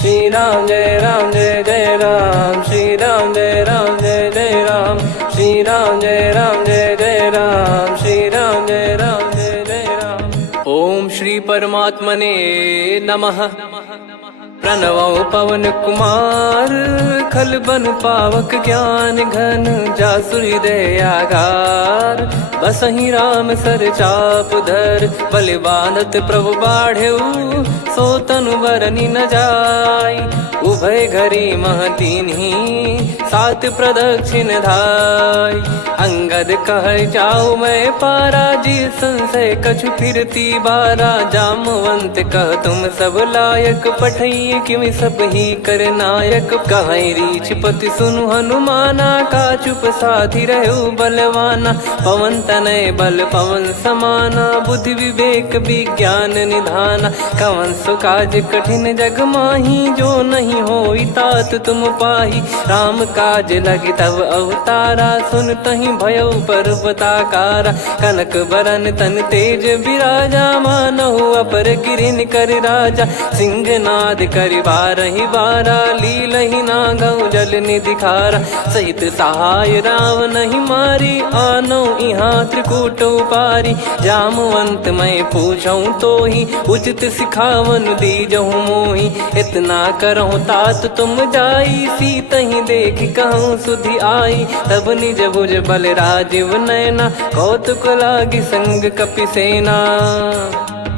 श्री राम जय जय राम, श्री राम जय जय राम, श्री राम जय जय राम, श्री राम जय जय राम। ओम श्री परमात्मने नमः। प्रणवो पवन कुमार, खल बन पावक ज्ञान घन, जासु हृदय आगार। बसहि राम सर चाप धर, बलि बांधत प्रभु बाढ़ेऊ, सो तनु बरनि न जाय। उभय घरी महतीन्ही, सात प्रदक्षिण धाय। अंगद कह जाऊ मैं पारा, जी संशय कछु फिरती बारा। जामवंत कह तुम सब लायक, पठई किमि सब ही कर नायक। कहीं रीछ पति सुनु हनुमाना, का चुप साधि रहु बलवाना। पवन तनय बल पवन समाना, बुद्धि विवेक विज्ञान निधाना। कवन सो काज कठिन जग माही, जो नहीं होई तात तुम पाही। राम काज लगी तब अवतारा, सुन तहि भयउ पर्वताकारा। कनक बरन तन तेज बिराजा, मानहु अपर गिरिन कर राजा। सिंहनाद करि बारहि बारा, लीलहि नागौ जल निधि खारा। सहित सहाय राम नहीं मारी, आनो इहाँ त्रिकूट उपारी। जामवंत मैं पूछऊँ तोहि, उचित सिखावन दीजहु मोहि। इतना करहु तात तुम जाई, सीतहि देख कहूँ सुधि आई। तब निज भुज बल राजीव नयना, कौतुक लागी संग कपिसेना।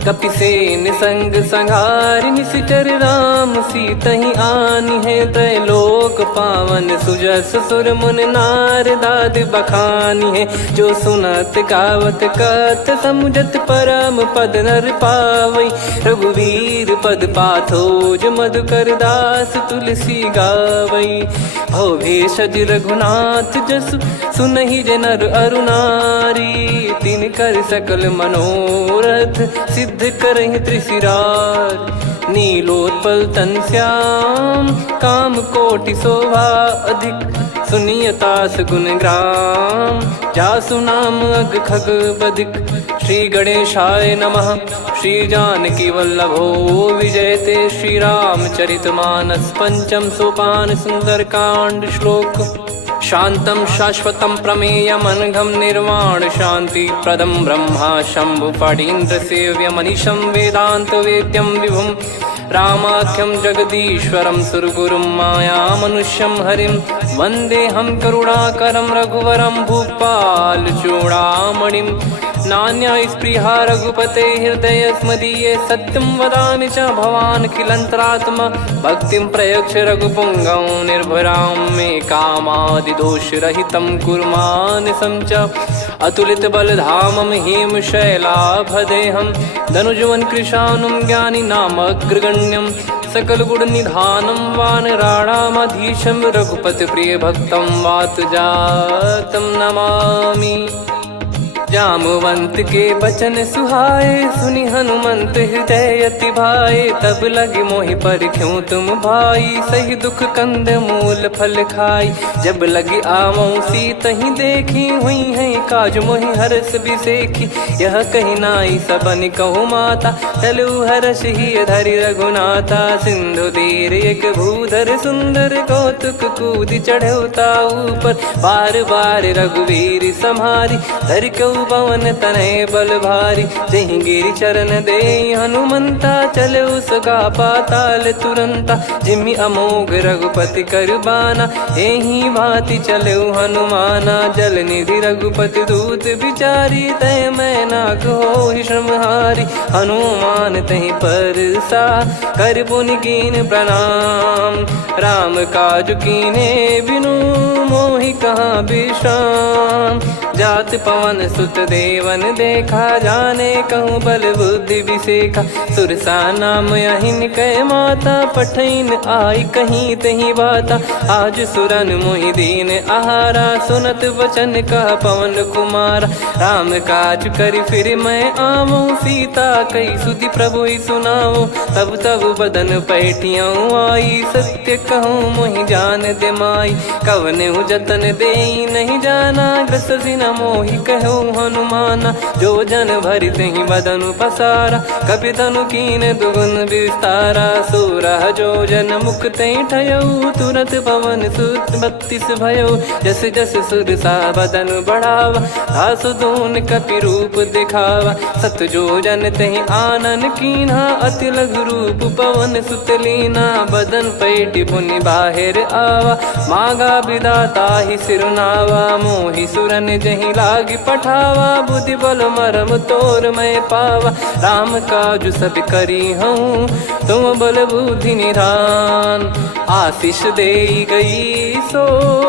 कपिसेन संग संघारि, निशिचर राम सीतहि आनी है। त्रैलोक पावन सुजस सुर मुन नार, दाद बखानी है। जो सुनत गावत कथ, समुझत परम पद नर पावई। रघुवीर पद पाथोज, मधुकर दास तुलसी गावई। भव भेषज रघुनाथ जसु, सुनहि जे नर अरु नारी। तिन कर सकल मनोरथ, सिद्ध करहि त्रिशिरार। नीलोत्पल तन श्याम, काम कोटि शोभा अधिक। सुनियतास गुण ग्राम, जासु नाम अग खग बदिक। श्री गणेशाय नमः। श्री जानकी वल्लभो विजयते, श्री रामचरित मानस। पंचम सोपान सुंदर कांड श्लोक। शांतं शाश्वतं प्रमेयमनघं, निर्वाण शांति प्रदं ब्रह्मा शंभु फणीन्द्र सेव्यमनिशं। वेदांत वेद्यं विभुं रामाख्यं जगदीश्वरं, सुरगुरुं माया मनुष्यं हरिं। वन्देऽहं करुणाकरं रघुवरं, भूपाल चूडामणिं। नान्या स्पृहा रघुपते हृदय स्मदीये, सत्यं वदामि च भवान् खिलन्तरात्मा। भक्तिं प्रयच्छ रघुपुङ्गं, निर्भरां मे कामादिदोषरहितं कुर्मानिसं च। अतुलित बलधामं हेमशैलाभदेहं, धनुजवन कृशानुं ज्ञानी नामग्रगण्यं। सकल गुण निधानं वानराणामधीशं, रघुपति प्रिय भक्तं वातजातं नमामि। जामवंत के बचन सुहाए, सुनि हनुमंत हृदय अति भाए। तब लगे मोहि पर क्यों तुम भाई, सही दुख कंद मूल फल खाई। जब लगे आवऊं सीतहि देखी, हुई है काज मोहि हरस बिसेखी। यह कही नाई सबन कहु माता, चलु हरष ही धरि रघुनाथा। सिंधु तीर एक भूधर सुंदर, कौतुक कूद चढ़ौता ऊपर। बार बार रघुवीर सम्हारी, धर कऊ पवन तनय बल भारी। जहि गिरि चरण दे हनुमंता, चले उसका पाताल तुरंता। जिमि अमोघ रघुपति कर बाना, एहि भांति चले हनुमाना। जल निधि रघुपति दूत बिचारी, तय मैं नाग होहि श्रमहारी। हनुमान तहि परसा, कर पुनि कीन प्रणाम। राम काज कीने बिनु, मोहि कहाँ विश्राम। जात पवन सुत देवन देखा, जाने कहूँ बल बुद्धि विसेखा। सुरसा नाम अहिन कै माता, पठैन आई कहीं तही बाता। आज सुरन मोहि दीन आहारा, सुनत वचन कह पवन कुमारा। राम काज करि फिर मैं आवऊं, सीता कई सुधि प्रभु ही सुनाओ। तब तब बदन पैठियाँ आई, सत्य कहूँ मोहि जान दे माई। कवने जतन दे नहीं जाना, ग्रसि न मोहि कहो हनुमाना। जो जन भरि तेहि बदनु पसारा, कपि तनु कीन दुगुन विस्तारा। सोरह जो जन मुख तेहि ठयऊ, तुरत पवन सुत 32 भयऊ। जस जस सुरसा बदन बढ़ावा, आसु दून कपि रूप दिखावा। सत जो जन तेहि आनन कीन्हा, अति लघु रूप पवन सुत लीना। बदन पैटि पुनि बाहिर आवा, मागा विधाता ही सिरुनावा। मोहि सुरन जहि लागी पठावा, बुद्धि बल मरम तोर मैं पावा। राम काजु सब करी हूँ, तुम बल बुद्धि निधान। आशीष देई गई सो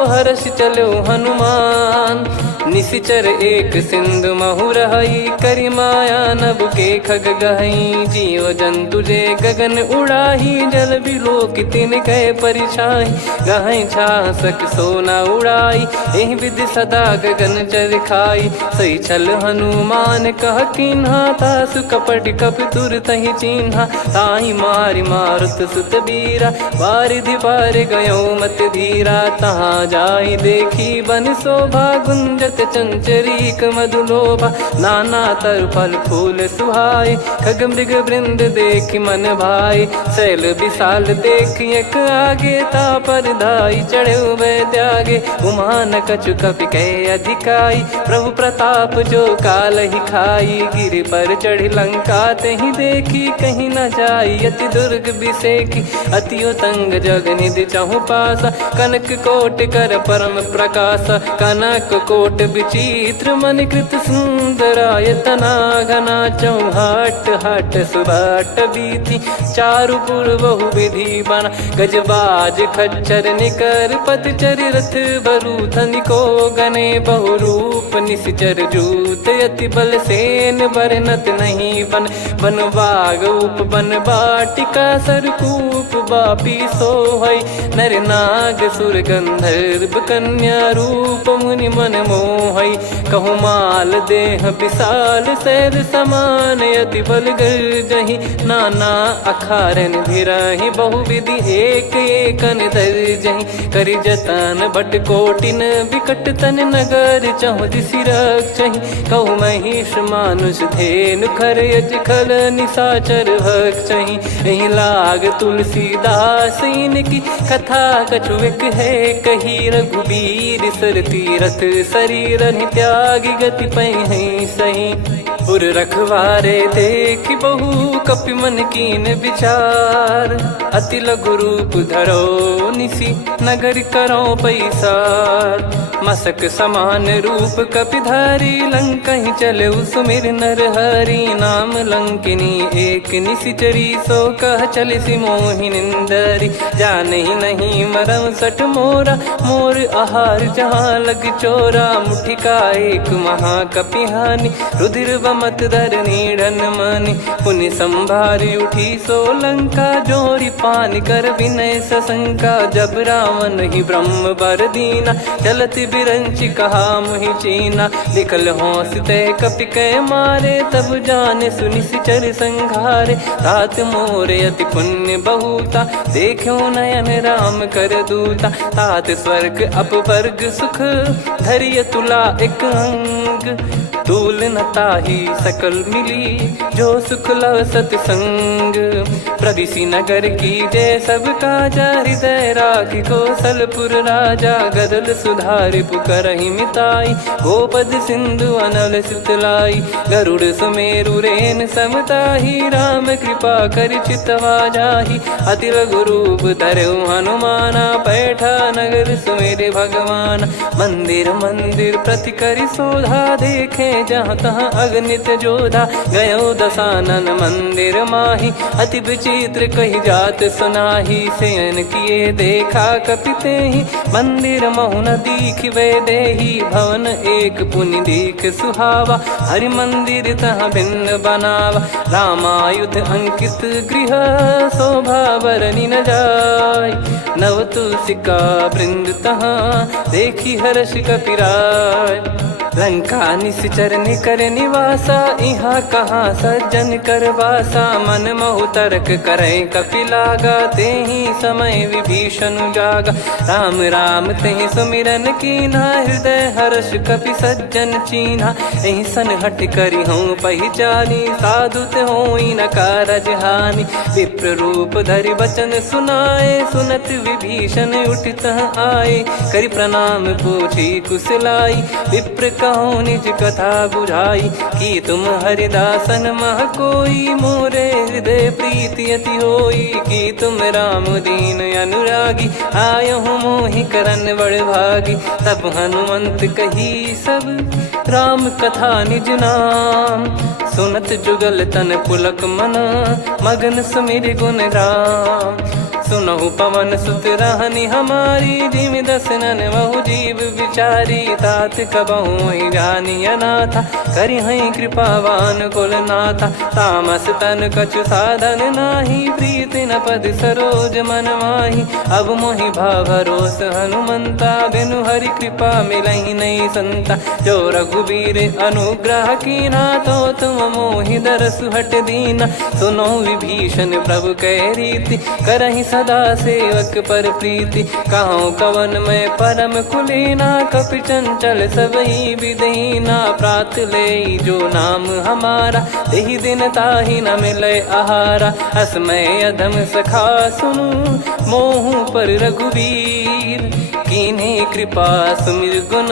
हर्ष चलो हनुमान। निशिचर एक सिंधु महु रहई, करी माया नभ के खग गहई। जीव जंतु जे गगन उड़ाही, जल बिलोक तिन कह परिछाई। गहई छासक सोना उड़ाई, एहि विधि सदा गगन चर खाई। सही छल हनुमान कह कीन्हा, तासु कपट कप तुर तहि चिन्हा। ताहि मारि मारुत सुत बीरा, वारिधि पार गयो मत धीरा। तहाँ जाई देखी बन शोभा, गुंजत चंचरीक मधुलोभा। नाना तर फल फूल सुहाए, खग मृग वृंद देख मन भाई। शैल विशाल देख एक आगे, तापर धाई चढ़े वै त्यागे। उमान कछु कपि कह अधिकाई, प्रभु प्रताप जो काल ही खाई। गिर पर चढ़ी लंका तेहि देखी, कहीं न जाई अति दुर्ग बिसेकी। अति उतंग जग निधि चहु पासा, कनक कोट कर परम प्रकाश। कनक कोट विचित्र मन कृत सुंदरायतना। घना चौहाट हाट सुबाट बीती, चारु पुर बहु विधि बना। गजबाज खच्चर निकर पतचर, रथ बरु धनिको गने। बहु रूप निशिचर जूत, अति बल सेन बरनत नहीं बन। बन बाग उप बन बाटिका, सरकूप बापी सोहई। नर नाग सुर गंधर्व कन्या, रूप मुनि मन मोहई। कहु माल देह विशाल, शैल समान अति बल गर्जहि। नाना अखारन भिरहि, बहु विधि एक एकन दर्जहि। करि जतन बट कोटिन, बिकट तन नगर चहु दिसि रक्षहि। कहु महिष मानुष धेनु, खर यज खल निशाचर भक्षहि। एहि लाग तुलसीदास इनकी, कथा कछु एक है कही। रघुबीर सर तीरथ शरीर, त्यागी गति पै सही। पुर रखवारे देख बहु, कपि मन कीन विचार। अति लघु रूप धरो निसी, नगर करो पैसार। मसक समान रूप कपि धारी, लंकहि चले सुमिर नर हरि। नाम लंकिनी एक निशिचरी, सो कह चलिसि मोहि निंदरी। जानहि नहीं मरम सठ मोरा, मोर आहार जहाँ लग चोरा। मुठिका एक महाकपिहानि, रुधिर बमत धरनी ढन मानि। पुनि संभारी उठी सो लंका, जोरी पान कर विनय सशंका। जब रावण ही ब्रह्म बर दीना, चलत बिरंचि कहा मुहि चीना। लिखल होंस ते कपि कै मारे, तब जाने सुनि सिचर संघारे। तात मोरे अति पुण्य बहुता, देखो नयन राम कर दूता। तात स्वर्ग अपवर्ग सुख, धरिय तुला एक अंग। तूल न ताहि सकल मिली, जो सुख लव सतसंग। प्रविशि नगर की जय सब काजा, हृदय राखि कौशलपुर राजा। गदल सुधारि पुकरहि मिताई, गोपद सिंधु अनल सितलाई। गरुड़ सुमेरु रेन समताहि, राम कृपा करि चितवा जाहि। अति लघु रूप धरऊ हनुमाना, पैठा नगर सुमेरे भगवान। मंदिर मंदिर प्रति करि शोधा, देखे जहाँ तहाँ अगणित जोधा। गयो दशानन मंदिर माही, अति विचित्र कही जात सुनाही। शयन किए देखा कपि तेहि, मंदिर महु न दीखिबे देहि। भवन एक पुनि दीख सुहावा, हरि मंदिर तहाँ भिन्न बनावा। रामायुध अंकित गृह, शोभा बरनि न जाय। नव तुलसी का वृंद तहाँ, देखी हर्ष कपिराय। लंका निश्चर निकर निवासा, इहाँ कहाँ सज्जन कर वासा। मन महु तर्क करे कपिलागा, तेहि समय विभीषण जागा। राम राम तेहि सुमिरन कीन्हा, हृदय हर्ष कपि सज्जन चीन्हा। एहि सन हट करि हूँ पहिचानी, साधु ते होई न कारज हानि। विप्र रूप धरि वचन सुनाए, सुनत विभीषण उठित आए। करि प्रणाम पूछी कुशलाई, विप्र कहो निज कथा बुझाई। कि तुम हरिदासन मह कोई, मोरे हृदय प्रीति अति होई। कि तुम राम दीन अनुरागी, आयहु मोहि करन बड़ भागी। तब हनुमंत कही सब राम कथा निज नाम, सुनत जुगल तन पुलक मना, मगन सुमिर गुण राम। सुनहु पवन सुत रहनी हमारी, जिमि दसनन महु जीव विचारी। तात कबहु ही जानी अनाथा, करि हई कृपावान कुल नाथा। तामस तन कछु साधन नाही, प्रीति न पद सरोज मन माही। अब मोहि भाव भरोस हनुमंता, बिनु हरि कृपा मिलहि नहीं संता। जो रघुबीर अनुग्रह कीन्हा, तो तुम मोहि दरसु हट दीना। सुनो विभीषण प्रभु कह रीति, करहि सदा सेवक पर प्रीति। कहूँ कवन में परम कुलीना, कपि चंचल सबही विदहीना। प्रात ले जो नाम हमारा, तेहि दिन ताहि न मिले आहारा। असमय अधम सखा सुनु, मोहु पर रघुवीर। कीन्ही कृपा सुमिर गुण,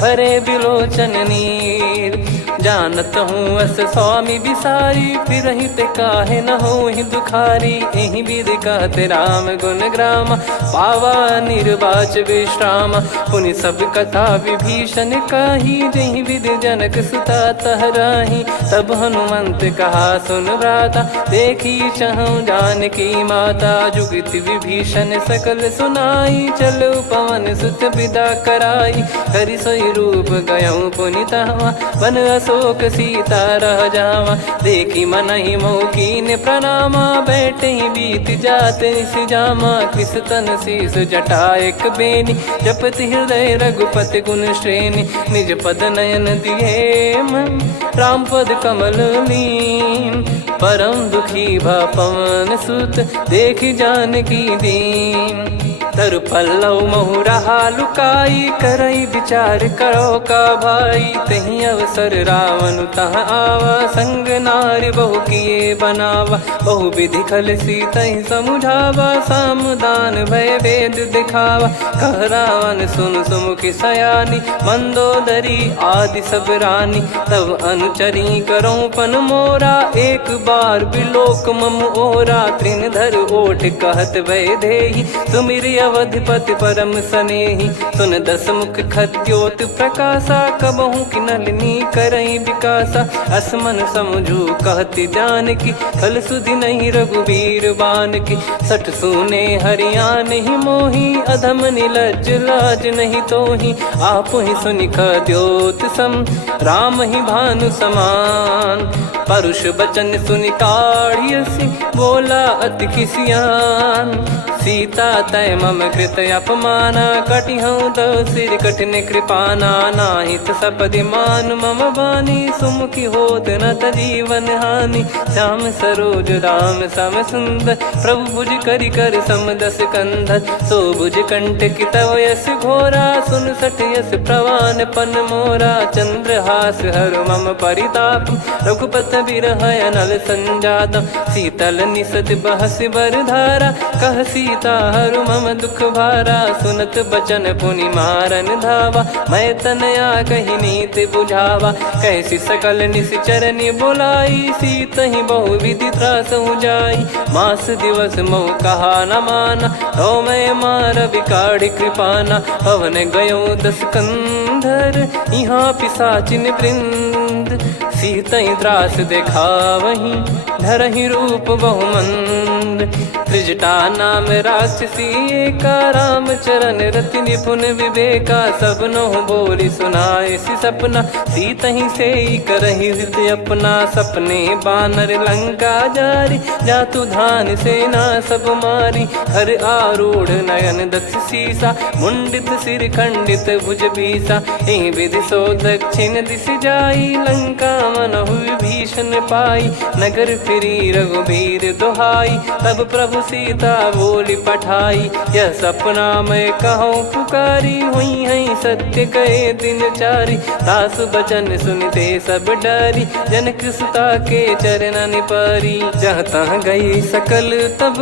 भरे बिलोचन नीर। जानत हूँ अस स्वामी बिसारी, फिरहि ते काहे न होहि दुखारी। एहि विधि कहते राम गुण ग्राम, पावा निर्वाच विश्राम। पुनि सब कथा विभीषण काही, जहि विधि जनक सुता तहराही। तब हनुमंत कहा सुन भ्राता, देखी चहु जानकी माता। जुगति विभीषण सकल सुनाई, चलो पवन सुत विदा कराई। करि सोई रूप गयऊँ पुनि तहवा, वन अशोक सीता रह जावा। देखी मनहि मोह कीन्ह प्रणामा, बैठे ही बीत जात निस जामा। कृस तन शीस जटा एक बेनी, जपति हृदय रघुपति गुण श्रेणी। निज पद नयन दिए मन, राम पद कमल लीन। परम दुखी भा पवन सुत, देखि जानकी दीन। तरु पल्लव महु रहा लुकाई, करई विचार करो का भाई। तहि अवसर रावण तह आवा, संग नारी बहु किए बनावा। बहु विधि खल सीतहि समुझावा, सामदान भय वेद दिखावा। कह रावण सुन सुमुखि सयानी, मंदोदरी आदि सब रानी। तब अनुचरी करो पन मोरा, एक बार बिलोक मम ओरा। तृण धर ओठ कहत भय देहि, सुमिर अवधिपति परम सनेहि। सुन दस मुख खद्योत प्रकाशा, कबहु कि नलिनी करई विकासा। असमन समझू कहति जानकी, खल सुधि नहीं रघुवीर बानकी। सठ सुने हरियाण ही मोही, अधम निलज्ज लाज नहीं तोही। आप ही सुनि खद्योत सम, राम ही भानु समान। परुष बचन सुनि काढ़ियसि, बोला अति किसियान। सीता तय मम कृत अपमाना, कटिहऊँ तव सिर कठिन कृपाना। नाहित सपदि मान मम बानी, सुमुखी होत न जीवन हानि। श्याम सरोज राम सम सुंदर, प्रभु भुज करि कर सम दस कंधर। सो भुज कंठ की तव यस घोरा, सुन सठ यस प्रवान पन मोरा। चंद्रहास हर मम परिताप, रघुपत बिरह अनल संजात। शीतल निसत बहस बर धारा, कह सीता हरु मम दुख भारा। सुनत बचन पुनि मारन धावा, मैं तनया कहि नीति बुझावा। कैसी सकल निश्चरनि बुलाई, सीतहि बहु विधि त्रासहु जाई। मास दिवस मोह कहा न माना, तो मैं मार बिकाढ़ि कृपाना। पवन गयो दस कंधर, यहाँ पिशाचिन वृंद। मंद, सीतई त्रास देखावहीं धरहि रूप बहुमंद। त्रिजटा नाम राक्षसी एका, राम चरण रति निपुण विवेका। सबनो बोली सुनाए सि सपना, सीतहि से करहि हृत अपना। सपने बानर लंका जारी, जातु धान सेना सब मारी। हर आरूढ़ नयन दक्ष सीसा, मुंडित सिर खंडित भुज बीसा। एहि विधि सो दक्षिण दिश जाई, लंका मनहु विभीषण पाई। नगर फिरी रघुबीर दुहाई, तब प्रभु सीता बोली पठाई। यह सपना मैं कहूँ पुकारी, हुई है सत्य कहे दिन चारी। दास बचन सुनते सब डरी, जनक सुता के चरण परी। जहाँ तहाँ गई सकल तब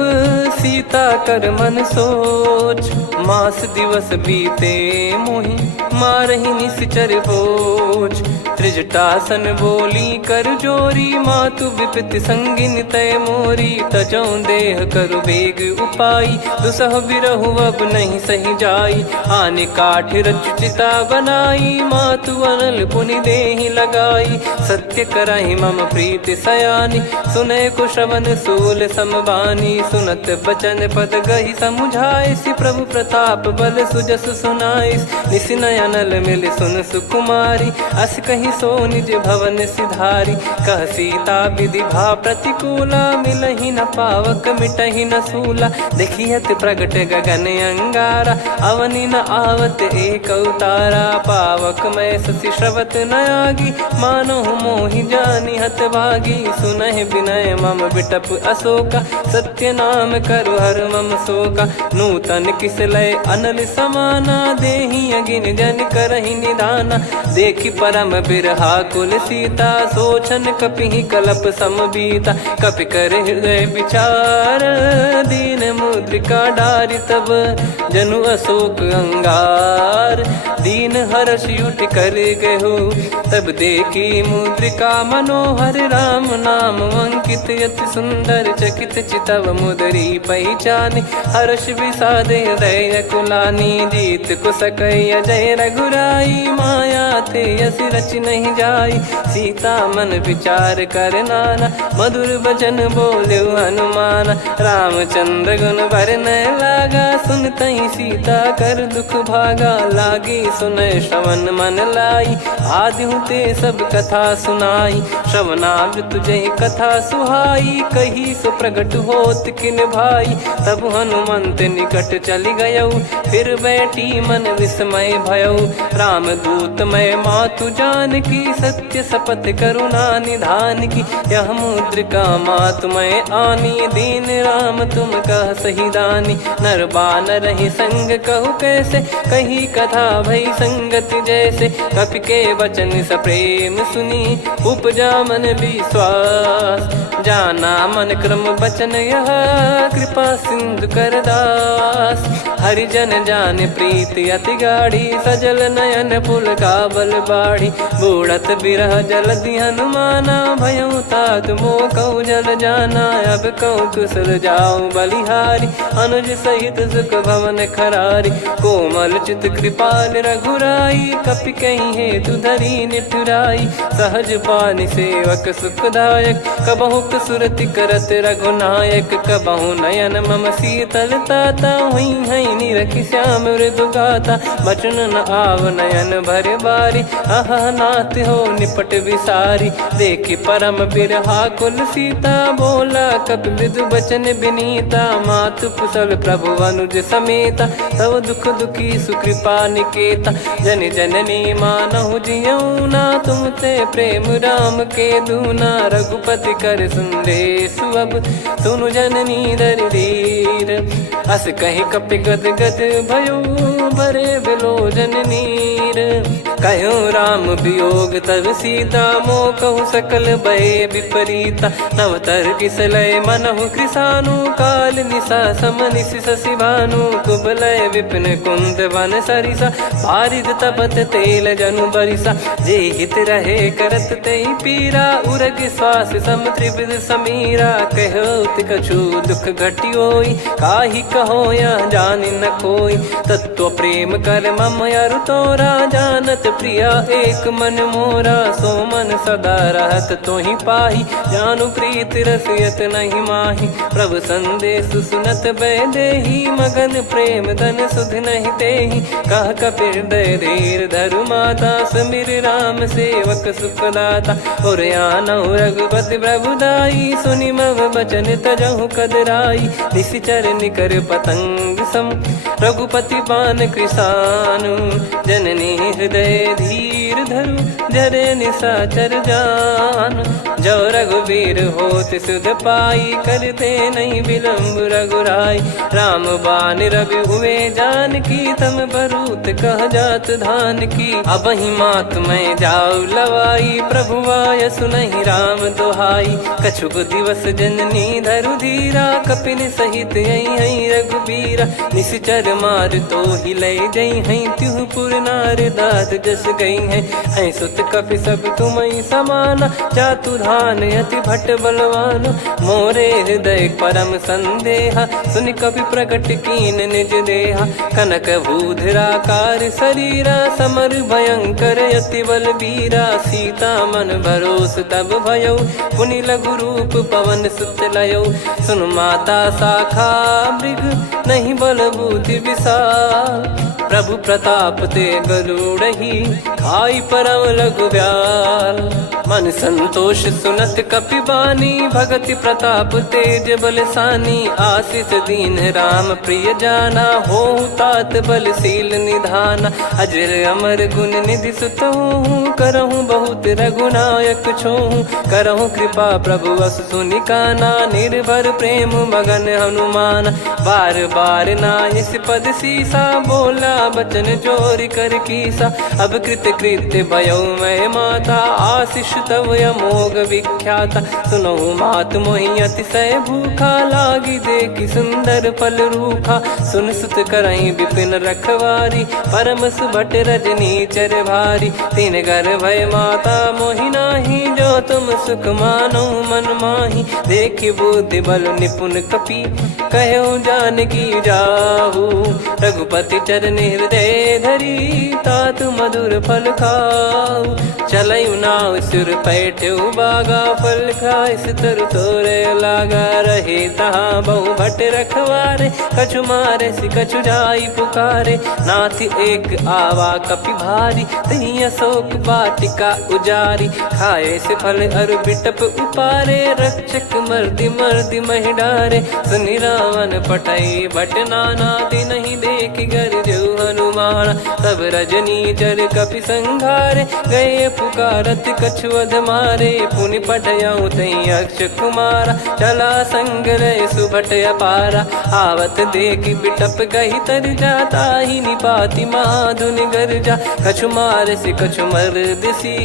सीता कर मन सोच। मास दिवस बीते मोहि मारहि निश्चर बोझ। त्रिजटासन बोली कर जोरी, मातु विपत्ति संगिन तय मोरी। तजौ देह करु बेग उपाई, दुसह बिरहु अब नहीं सही जाई। आने काठ रचिता बनाई, मातु अनल पुनि देहि लगाई। सत्य करहि मम प्रीति सयानी, सुनय को श्रवण सूल समबानी। सुनत बचन पद गहि समुझाए, सि प्रभु प्रताप बल सुजस सुनाइस। निस नयनल मिल सुन सुकुमारी, अस कहि सो निज भवन सिधारी। कह सीता विधि भा प्रतिकूला, मिलहि न पावक मिटहि न सूला। देखियत प्रगट गगन अंगारा, अवनि न आवत एक अवतारा। पावक मैं शशि श्रवत न आगी, मानो मोहि जानि हत भागी। सुनहि विनय मम बिटप अशोका, सत्य नाम करु हर मम शोका। नूतन किस लय अनल समाना, देहि अगिन जन करहि निदाना। देखि परम बिरहा कुल सीता, सोचन कपिहि कलप समबीता। कपि कर हृदय विचार, दीन मुद्रिका डारि तब जनु अशोक अंगार। दीन हर्ष उठ कर गहु, तब देखी मुद्रिका मनोहर। राम नाम अंकित अति सुंदर, चकित चितव मुदरी पहचान। हर्ष विषाद हृदय कुलानी, जीत को सकय जय रघुराई। माया थे यस रच नहीं जाई, सीता मन विचार कर नाना। मधुर बचन बोले हनुमान, रामचंद्र गुण बरनै लागा। सुनतहि सीता कर दुख भागा, लागी सुनय श्रवण मन लाई। आदि ते सब कथा सुनाई, श्रवणामृत जय कथा सुहाई। कही सो प्रगट होत किन भाई, तब हनुमंत निकट चली गयौ। फिर बैठी मन विस्मय भयौ, राम दूत मैं मातु जानकी। सत्य शपथ करुणा निधान की, यह मुद्रिका मातु मैं आनी। दीन राम तुम कह सही दानी, नर बानर ही संग कहु कैसे। कही कथा भई संगति जैसे, कपि के वचन सप्रेम सुनी। उपजा मन विश्वास, जाना मन क्रम बचन यह। कृपा सिंधु कर दास, हरिजन जान प्रीति अति गाढ़ी। सजल नयन पुल का बल बाढ़ी, बूढ़त बिरह जल दी हनुमाना। भयउ तात मोह कहु जल जाना, अब कहु कुशल जाऊं बलिहारी। अनुज सहित सुख भवन खरारी, कोमल चित कृपाल रघुराई। कपि कहीं हेतु धरी निठुराई, सहज पानि सेवक सुखदायक। कबहु सुरति करत रघुनायक, कबहु नयन मम शीतल ताता। हुई है निरखि श्याम मृदु गाता, बचन न आव नयन भर बारी। आहा नाथ हो निपट विसारी, देखि परम बिरहा कुल सीता। बोला कपि मृदु बचन बिनीता, मातु कुशल प्रभु अनुज समेता। तव दुख दुखी सुकृपा निकेता, जन जननी मानहु जियऊ ना। तुम ते प्रेम राम के दूना, रघुपति कर संदेश अब सुनु जननी दर धीर। अस कहि कपि गद गद भयो, भरे बिलोचन नीर। कहो राम वियोग तब सीता, मोह कहु सकल भय विपरीता। नवतर किसलय मनहु कृसानु, काल निशा समनिशि शशि भानु। कुबलय विपिन कुंद वन सरिसा, पारिद तपत तेल जनु बरिसा। जे हित रहे करत तेहि पीरा, उरग श्वास सम त्रिविध समीरा। कहो कछु दुख घटियोई, काहि कहो या जान न कोई। तत्व प्रेम कर मम अरु तोरा, जानत प्रिया एक मन मोरा। सो मन सदा रहत तो ही पाही, जानु प्रीत रसियत नहीं माही। प्रभु संदेश सुनत बैदेही, मगन प्रेम धन सुध नहीं तेही। कह कपिर दय धीर धरु माता, समिर राम सेवक सुखदाता। और आनौ रघुपति प्रभुदाई, सुनि मव बचन तजहु कदराई। निशिचर निकर पतंग सम, रघुपति पान कृसानु। जननी हृदय धीर धरु, जरे निशाचर जान। जो रघुवीर होत सुध पाई, करते नहीं विलम्ब रघुराई। राम बान रवि हुए जानकी, तम बरूत कह जात धान की। अब ही मात मैं जाऊ लवाई, प्रभु आय सुनहि राम दोहाई। कछुक दिवस जननी धरु धीरा, कपिन सहित यही रघुबीरा। निशिचर मार तो ही ले जई हैं, त्युह पुर नार दाद जस गई हैं। सुत कपि सब तुमहि समाना, जातु धान अति भट बलवान। मोरे हृदय परम संदेहा, सुनि कपि प्रकट कीन निज देहा। कनक भूधराकार शरीरा, समर भयंकर अति बलबीरा। सीता मन भरोस तब भयउ, पुनि लघु रूप पवन सुत लयउ। सुन माता शाखा मृग, नहीं बल बुद्धि विशाल। प्रभु प्रताप ते गरुड़ही, खाई परम लघु ब्याल। मन संतोष सुनत कपि बानी, भगति प्रताप तेज बलसानी। आशीष दीन राम प्रिय जाना, होहु तात बलशील निधाना। अजर अमर गुण निधि सुतहु, करहु बहुत रघुनायक छोहु। करहु कृपा प्रभु अस सुनि काना, निर्भर प्रेम मगन हनुमान। बार बार नायस पद सीसा, बोला बचन चोरी कर कीसा। अब कृत कृत्य भयउ मैं माता, आशीष तव अमोघ विख्याता। सुनहु मात मोहि अतिशय भूखा, लागी देखि सुंदर फल रूखा। सुन सुत करहि विपिन रखवारी, परम सुभट रजनी चर भारी। तीन घर भय माता मोहि नाही, जो तुम सुख मानो मन माही। देखि बुद्धि बल निपुण कपि, कहु जानकी जाहु। रघुपति चरण हृदय धरी, तात मधुर फल खाऊ। चलयु नाव सुर पैठ्यु बागा, फल खाइस तरु तोरे लागा। रहे तहाँ बहु भट रखवारे, कछु मारे सि कछु जाई पुकारे। नाथ एक आवा कपि भारी, तही अशोक वाटिका उजारी। खाए से फल अरु बिटप उपारे, रक्षक मर्दि मर्दि महि डारे। सुनि रावण पटई भट नाना, तिनहि देखि गरजउ हनुमान। तब रजनी चर कपि संघारे, गए पुकारत कछु अध मारे। पुनि पठयउ तई अक्ष कुमारा, चला संग रहे सुभट अपारा। आवत देखि बिटप गही तर जाता, ही निपाति महाधुनि गर्जा। कछु मार से कछु मर्दिसी,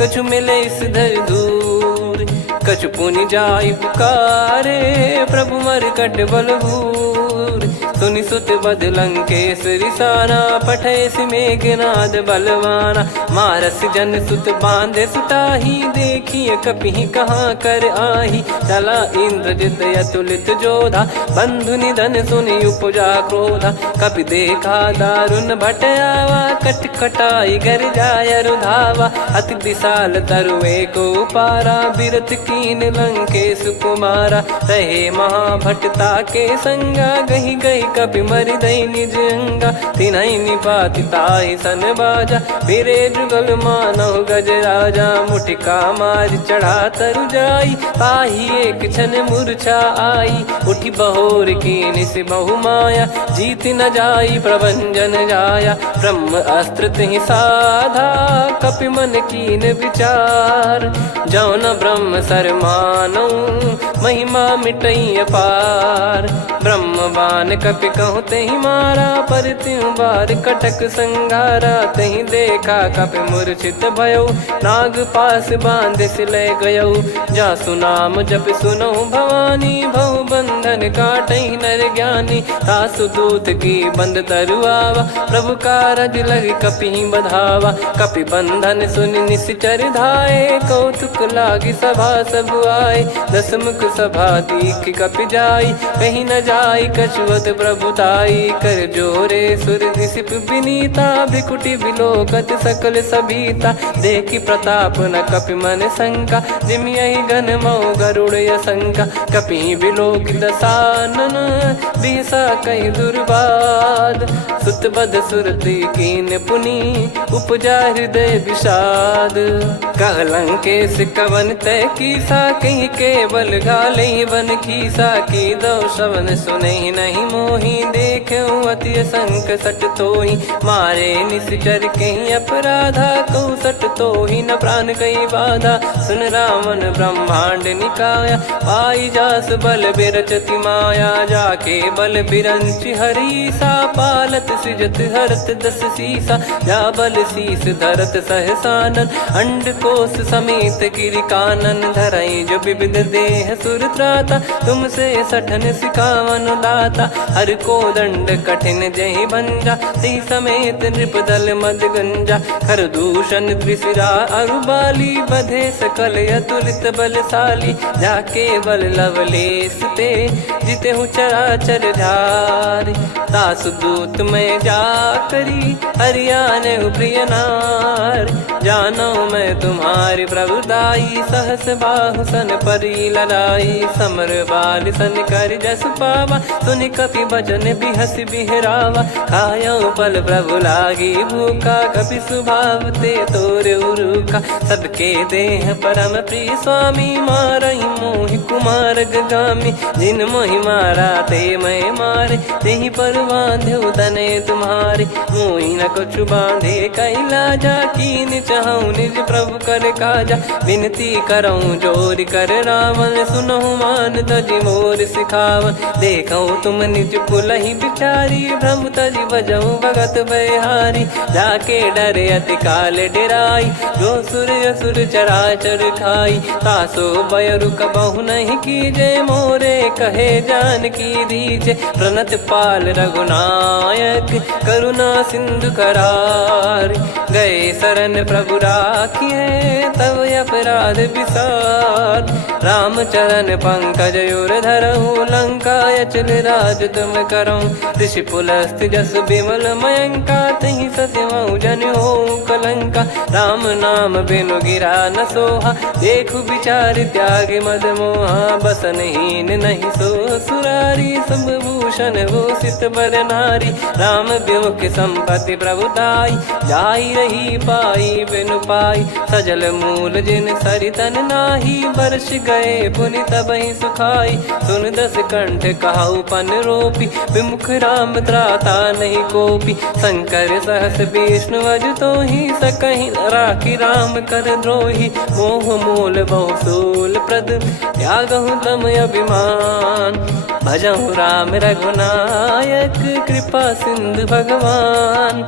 कछु मिले इस धर दूर। कछु पुनि जाई पुकारे, प्रभु मरकट बलभूर। सुनि सुत बद लंकेश्वरी साना, पठय मेघनाद बलवाना। मारस जन सुत बांधे सुताही, देखिए कपि कहाँ कर आही। चला इंद्रजित अतुलित जोधा, बंधु निधन सुनि उपजा क्रोधा। कपि देखा दारुण भट आवा, कट कटाई गर जाय रुधावा। अति विशाल तरुए को पारा, बिरत कीन लंकेश कुमारा। रहे महाभटता के संगा, गही गही कपि मरि दई निज अंगा। तिन्हि निपाति ताहि सन बाजा, फिरे जुगल मानव गज राजा। मुटिका मार चढ़ा तरु जाई, ताहि एक क्षण मूर्छा आई। उठि बहोर कीन से बहु माया, जीत न जाई प्रभंजन जाया। ब्रह्म अस्त्र तिहि साधा, कपि मन कीन विचार। जौ न ब्रह्म सर मानौ, महिमा मिटई अपार। ब्रह्म बान कपि कहु तहि मारा, पर त्यों बार कटक संगारा। तहि देखा कपि मूर्छित भयउ, नाग पास बांध सिले गयउ। जासु नाम जप सुनहु भवानी, भव बंधन काटहि नर ज्ञानी। तासु दूत की बंद तरुआवा, प्रभु कारज लग कपि बधावा। कपि बंधन सुनि निश्चर धाये, कौतुक लागी सभा सब आए। दस मुख सभा दीख कपि जाई, कहीं न जाई कछुवत प्रभुताई। कर जोरे सुर दिसिप विनीता, भ्रिकुटि बिलोकत सकल सबीता। देखि प्रताप न कपि मन शंका, जिमियहि गन मऊ गरुड़ असंका। कपि बिलोक दसानन, बिहसा कहि दुर्वाद। सुत बध सुरति कीन पुनि, उपजा हृदय विषाद। कहलंकेश कवन तय कीसा, कहीं केवल गाले बन खीसा। की दो श्रवण सुने नहीं मोही, देखे अति संक सट तोही। मारे निश्चर कहीं अपराधा, कहूँ सट तोही न प्राण कहीं बाधा। सुन रावण ब्रह्मांड निकाया, पाई जास बल बिरचति माया। जाके बल बिरंच हरीसा, पालत सृजत हरत दस सीसा। जा बल शीस धरत सहसानन, अंड कोश समेत गिरि कानन। धरई जो विविध देह सुर त्राता, तुमसे सठन सिखावन दाता। हर को दंड कठिन जहि भंजा, ती समेत नृप दल मद गंजा। खर दूषण त्रिशिरा अरुबाली, बधे सकल अतुलित बलशाली। जाके बल लवलेश ते, जिते हूँ चराचर धारी। दास दूत में जा करी, हरियाने प्रिय नार। जानो मैं तुम्हारी प्रभुताई, सहस बाहु सन परी लड़ाई। समर बाल सन कर जस पावा, सुनि कपि भजन बिहस बिहरावा। खायो पल प्रभु लागी भूखा, कपि स्वभाव ते तोर उरुखा। सबके देह परम प्रिय स्वामी, मारई मोहि कुमार गगामी। जिन मोहि मारा ते मैं मारे, तेहि पर बांधो तने तुम्हारे। मोहि न कुछ बांधे कैलाजा, कीन चाहूँ निज प्रभु कर काजा। विनती करऊँ जोर कर रावण, सुनहु मान तजि मोर सिखावन। देखऊँ तुम निज पुलहि बिचारी, भ्रम तजि बजऊँ भगत बहारी। जाके डरे अति काल डेराई, जो सुर असुर चराचर खाई। तासो बयरु कबहु नहीं कीजे, मोरे कहे जान की दीजे। प्रणत पाल रघुनायक, करुणा सिंधु करार। गए शरण प्रभु राखिए, तब अपराध विसार। राम चरण पंकज उर धरऊँ, लंका अचल राज तुम करऊँ। ऋषि पुलस्त जस विमल मयंका, तहि सत्यमऊ जन हो कलंका। राम नाम बिनु गिरा न सोहा, देखु विचार त्याग मद मोहा। बसनहीन नहीं सो सुरारी, सब भूषण भूषित बर नारी। राम विमुख संपत्ति प्रभुताई, जाई रही पाई बिनु पाई। सजल मूल जिन सरितन नाही, वर्ष गए पुनि तबहि सुखाई। सुन दस कंठ कहाऊ पन रोपी, विमुख राम त्राता नहीं कोपी। शंकर सहस विष्णु अज तोहि, सकहि न राखी राम कर द्रोही। मोह मूल बहु सूल प्रद, त्यागहु तम अभिमान। भजहु राम रघुनायक, कृपा सिंधु भगवान।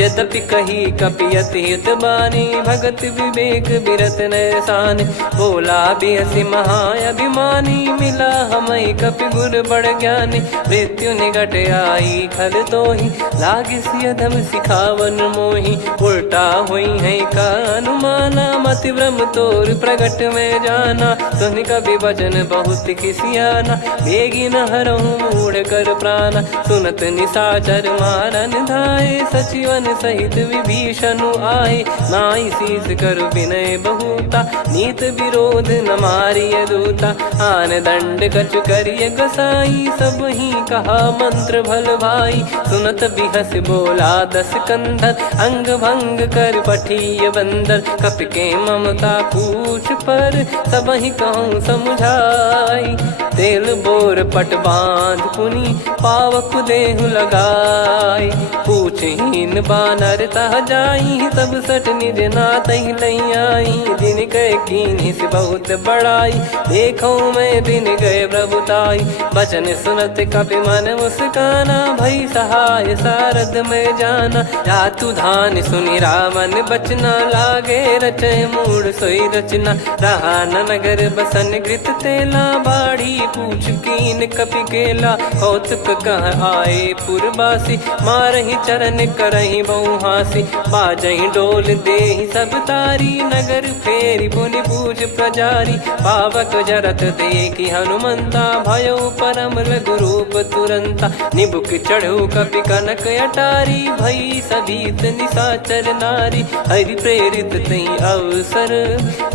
यद्यपि कही कपियति हित बानी, भगत विवेक बिरत नैसान। बोला बिहसि महाअभिमानी, मिला हमई कपि गुर बड़ ज्ञानी। मृत्यु निकट आई खल तोहि, लागिसि अधम सिखावन मोहि। उल्टा हुई है का अनुमाना, मति भ्रम तोर प्रगट में जाना। सुन कवि वचन बहुत खिसियाना, बेगी न हरहु मूढ़ कर प्राणा। सुनत निशाचर मारन धाये, सचिवन सहित विभीषणु आए। नाई शीस कर विनय बहुता, नीत विरोध न मारिय दूता। आन दंड कछु करिय गसाई, सब ही कहा मंत्र भल भाई। सुनत बिहस बोला दस कंधर, अंग भंग कर पठिय बंदर। कपि के ममता पूछ पर, सब ही कहूँ समुझाई। तेल बोर पट बांध पुनि, पावक देहु लगाई। पूछहीन बानर तह जाई, सब सट निज नातहि लई आई। दिन गए कीन्ही से बहुत बड़ाई, देखो मैं दिन गए प्रभुताई। बचन सुनत कपि मन मुस्काना, भई सहाय सारद में जाना। जातु धान सुनि रावण बचना, लागे रचय मूढ़ सोई रचना। रहा न नगर बसन घृत तेला, बाढ़ी पूछ कीन कपि केला कौतुक कह आए पुरबासी मारही चरण करही बहु हासी बाजही डोल देहि सब तारी नगर फेरी पुनि पूज प्रजारी पावक जरत देखी हनुमंता भयो परम लघु रूप तुरंता निबुक चढ़ू कपि कनक अटारी भई सभीत निशाचर नारी हरि प्रेरित तई अवसर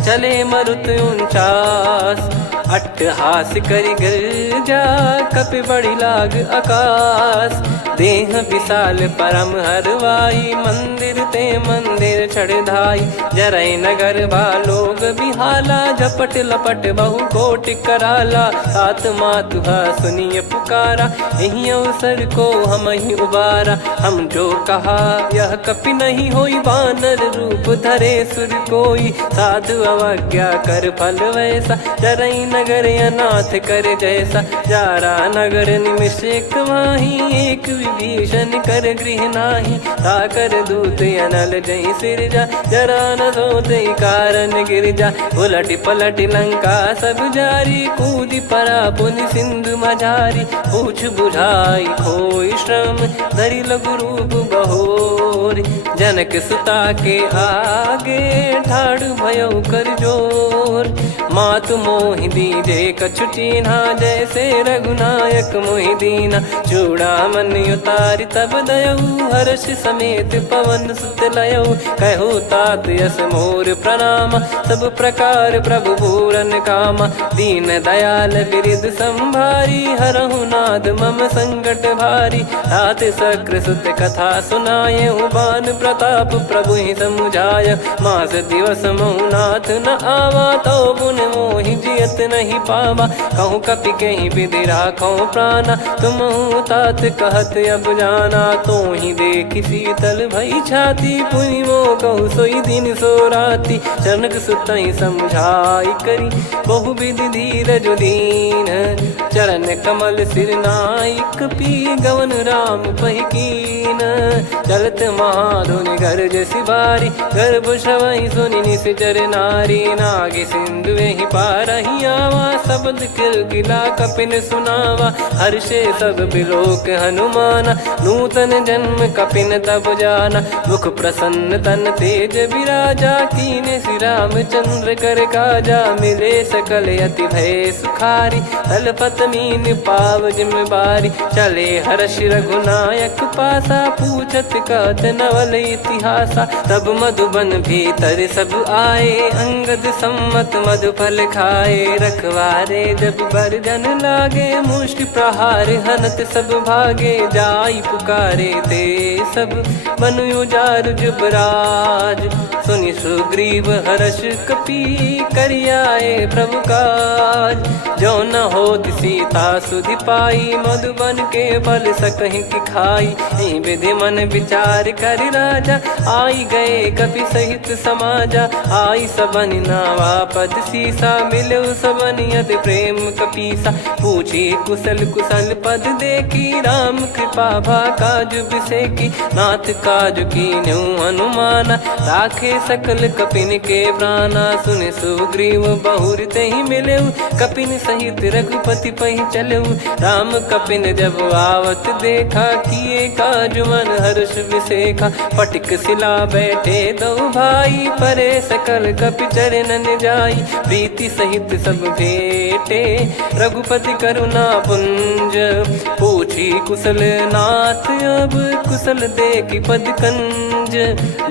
चले मरुत 49 अट्टहास करि गिरजा कपि बड़ी लाग आकाश देह विशाल परम हरवाई मंदिर ते मंदिर चढ़ाई जरई नगर बालोग बिहाला झपट लपट बहु कोट कराला सात मातुहा सुनिय पुकारा यही अवसर को हम ही उबारा हम जो कहा यह कपि नहीं होई बानर रूप धरे सुर कोई साधु अवज्ञा कर फल वैसा जरई नगर अनाथ कर जैसा जारा नगर निमिष एक माही एक विभीषण कर गृह नाही ताकर दूत अनल जय सिरजा जरा न सोते कारण गिरजा उलट पलट लंका सब जारी कूदी परा पुनि सिंधु मझारी पूछ बुझाई खोई श्रम धरि लघु रूप बहोरी जनक सुता के आगे ठाड़ भयो कर जोर मातु मोहि दीजे कछु चीन्हा जैसे रघुनायक मोहि दीना चूड़ामन उतारि तब दयऊ हर्ष समेत पवन सुत लयऊ कहु तात यस मोर प्रणाम सब प्रकार प्रभु पूरन कामा दीन दयाल बिरिद संभारी हरहु नाद मम संकट भारी तात सक्र सुत कथा सुनाये बान प्रताप प्रभु ही समुझाय मास दिवस महु नाथ न आवा तो पुन मोहि जियत नहीं पावा कहूँ कपि कहीं विधि राखो प्राणा तुम तात कहत अब जाना तो ही देख शीतल भई छाती पुनि मो कहु सोई दिन सो राती जनक सुतई समझाई करी बहु विधि धीरज दीन चरण कमल सिर नाइक पी गवन राम पहिकीन चलत महाधुनि गर्ज सिबारी गर्भ श्रवहि सुनि निश्चर नारी नागे सिंधु ही पारही आवा शब्द किलकिला कपिन सुनावा हर्षे सब बिलोक हनुमाना नूतन जन्म कपिन तब जाना मुख प्रसन्न तन तेज विराजा कीने श्री रामचंद्र कर काजा मिले सकल अति भय सुखारी तलपत मीन पाव जिम्मेवारी चले हर्ष रघुनायक पासा पूछत कहत नवल इतिहासा तब मधुबन भीतर सब आए अंगद सम्मत मधुफल खाए रखवारे जब बरजन लागे मुष्टि प्रहार हनत सब भागे जाई पुकारे ते सब मनु उजार जुबराज सुनि सुग्रीव हर्ष कपि करियाए प्रभु काज जो न हो सीता सुधि पाई मधुबन के फल सकहि की खाई विधि मन विचार कर राजा आई गए कपि सहित समाजा आई सबन नावा पद सीसा मिलो सबनियत प्रेम कपीसा पूछी कुशल कुशल पद देखी राम कृपा भा काज बिसेकी नाथ काज की न्यू हनुमाना राखे सकल कपिन के प्राणा सुन सुग्रीव बहुर ते ही मिले कपिन सहित रघुपति पहि चले राम कपिन जब आवत देखा किए काज मन हर्ष विसेखा पटिक सिला बैठे दो भाई परे सकल कपि चरणन जाई प्रीति सहित सब भेटे रघुपति करुणा पुंज पूछी कुशल नाथ अब कुशल देखी पद कंज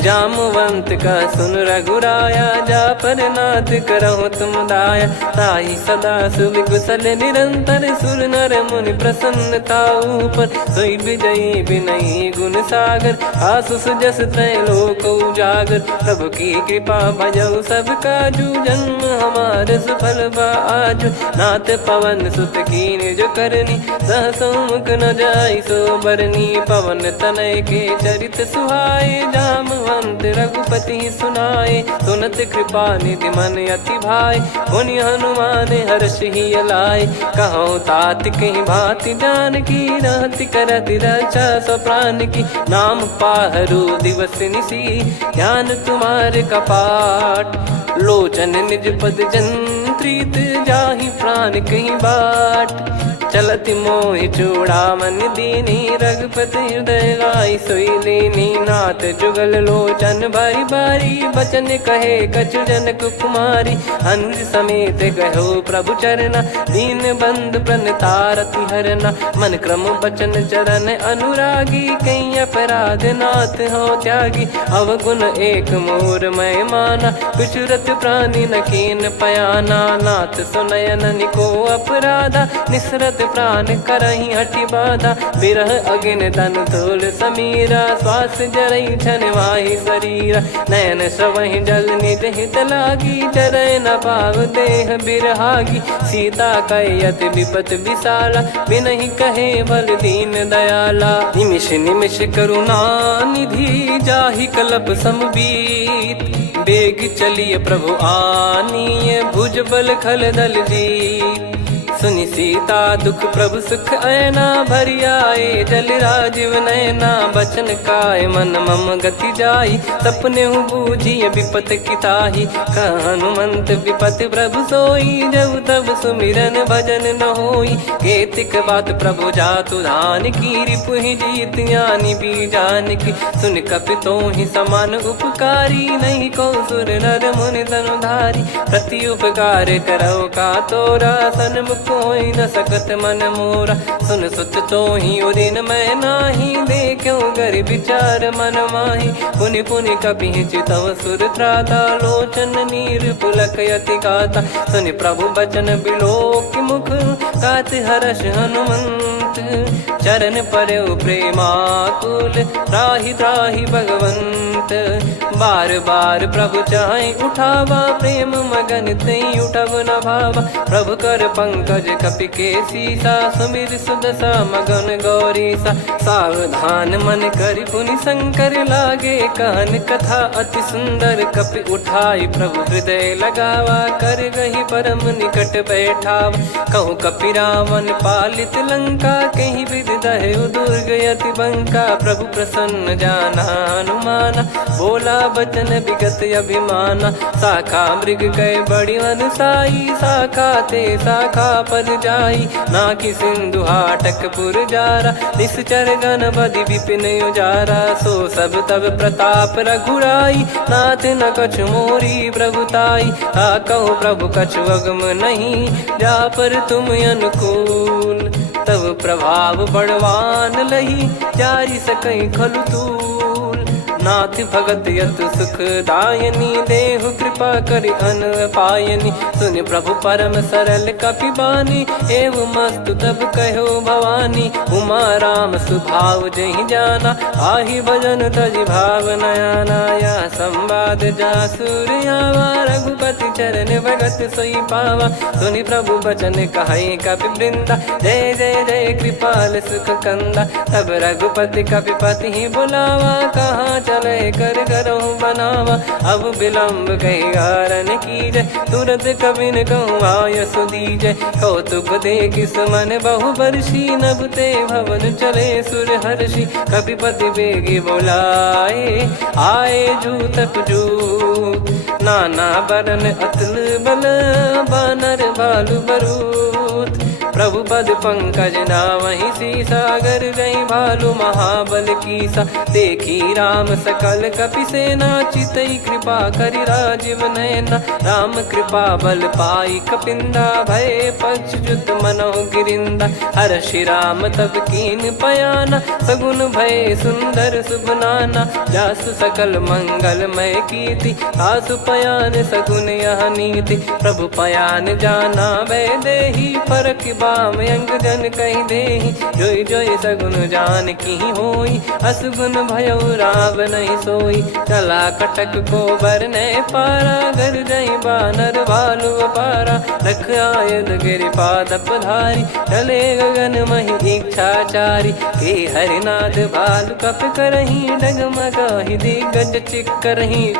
जामवंत का सुन रघुराया जा पर नाथ करहु तुम दाया ताई सदा सुभि कुशल निरंतर सुर नर मुनि प्रसन्नता ऊपर सोई विजयी विनयी गुण सागर आसु सुजस त्रैलोक उजागर प्रभु की कृपा भजऊ सब काजू जन्म हमार सफल बाजू नाथ पवन सुत कीन जो करनी सहसो मुख न जाई सो बरनी पवन तनय के चरित सुहाए जामवंत रघुपति सुनाए सुनत कृपा निधि मन अति भाई पुनि हनुमान हर्ष ही लाए कहो तात कहीं भांति जान की रहति करति रक्षा सो प्राण की नाम पाहरू दिवस निसी ध्यान तुम्हारे कपाट लोचन निज पद जन प्रीत जाहि प्राण कहीं बाट। चलत मोहि चूड़ामन दीनी रघुपति हृदय लाई सोई लीनी। नाथ जुगल लोचन बारी बारी बचन कहे कछु जनक कुमारी। हंस समेत गहो प्रभु चरना दीन बंद प्रणतारति हरना। मन क्रम बचन चरण अनुरागी कहीं अपराध नाथ हो त्यागी। अवगुण एक मोर मैं माना विचुरत प्राणी न कीन पयाना। नाथ सुनयन निको अपराधा निसरत प्राण करही हटि बाधा। बिरह अगिन तन तोल समीरा श्वास जरई छन वाहि शरीरा। नयन सवहि जल निज हित लागी चरय न पाव देह बिरहागी। सीता कयत विपत विशाला बिनहि कहे बल दीन दयाला। निमिष निमिष करुणा निधि जाहि कलप समबीत। बेग चलिए प्रभु आनीय भुज बल खल दल जीत। सुनि सीता दुख प्रभु सुख ऐना भरि आए जल राजीव नैना। बचन काय मन मम गति जाई सपने बूझी विपत किताही। हनुमंत विपत प्रभु सोई जब तब सुमिरन भजन न होई। केतिक बात प्रभु जातु धान की रिपुहि जीत ज्ञानी बीजान की। सुन कपितो ही समान उपकारी नहीं को सुर नर मुनि तनुधारी। प्रति उपकार करो का तोरा सन्मुख कोई न सकत मन मोरा। सुन सुत तो ही उदिन मैं नाही देखो गर विचार मन माही। पुनि पुनि कपि चितव सुर त्राता लोचन नीर पुलक यति गाता। सुनि प्रभु बचन बिलोक मुख गात हर्ष हनुमंत। चरण परयो प्रेमाकुल त्राहि त्राहि भगवंत। बार बार प्रभु चाहि उठावा प्रेम मगन तई उठब न भावा। प्रभु कर पंकज कपि के सीसा सुमिर सुदशा मगन गौरीसा। सावधान मन करि पुनि शंकर लागे कहन कथा अति सुंदर। कपि उठाई प्रभु हृदय लगावा कर गही परम निकट बैठावा। कहूँ कपि रावण पालित लंका कहीं विधि दहु दुर्ग यति बंका। प्रभु प्रसन्न जाना हनुमाना बोला बचन विगत अभिमाना। शाखा मृग गए बड़ी अनुसाई शाखा ते शाखा पर जाई। ना कि सिंधु हाटक पुर जारा निश्चर गण बदि विपिन उजारा। सो सब तब प्रताप रघुराई नाथ न कछु मोरी प्रभुताई। कहूँ प्रभु कछु अगम नहीं जा पर तुम अनुकूल। तब प्रभाव बड़वान लही जारी सकई खलु तूल। नाथ भगत यत सुख दायनी देहु कृपा करि अन पायनी। सुन प्रभु परम सरल कपि बानी एवं मस्तु तब कहो भवानी। उमा राम सुभाव जहि जाना आहि भजन तजि भाव नयाना। या संवाद जासुर आवा रघुपति चरण भगत सोई पावा। सुनि प्रभु बचन कहै कपि वृंदा जय जय जय कृपाल सुख कंदा। तब रघुपति कपि पति बुलावा कहाँ चले कर करहु बनावा। अब विलम्ब कही कारण कीजय तुरत कबिन कहूँ आयस दीजय। कौतुक देख सुमन बहु बरसी नभ ते भवन चले सुर हर्षि। कपिपति बेगी बोलाए आए जूतक जूत। नाना बरन अतुल बल बानर बालु बरूत। प्रभु पद पंकज नावहि सीसागर गई भालु महाबल कीसा। देखी राम सकल कपि सेना चितई कृपा करि राजीव नयना। राम कृपा बल पाई कपिंदा भय पक्ष जुत मनो गिरिंदा। हर्षि राम तब कीन पयाना सगुन भय सुंदर शुभ नाना। जासु सकल मंगलमय कीर्ति आसु पयान सगुन यह नीति। प्रभु पयान जाना वै देहि फरक बाम अंग जन कहीं देहि। जोई जोई सगुन जान की होई असगुन भयो राव नहीं सोई। चला कटक को बरने पारा घर जई बानर भालु पारा। रख आयद गिरि पाद पधारी चले गगन मही इच्छाचारी। के हरिनाथ भालु कप करही डगमगाहि दिग्गज चिक्करही।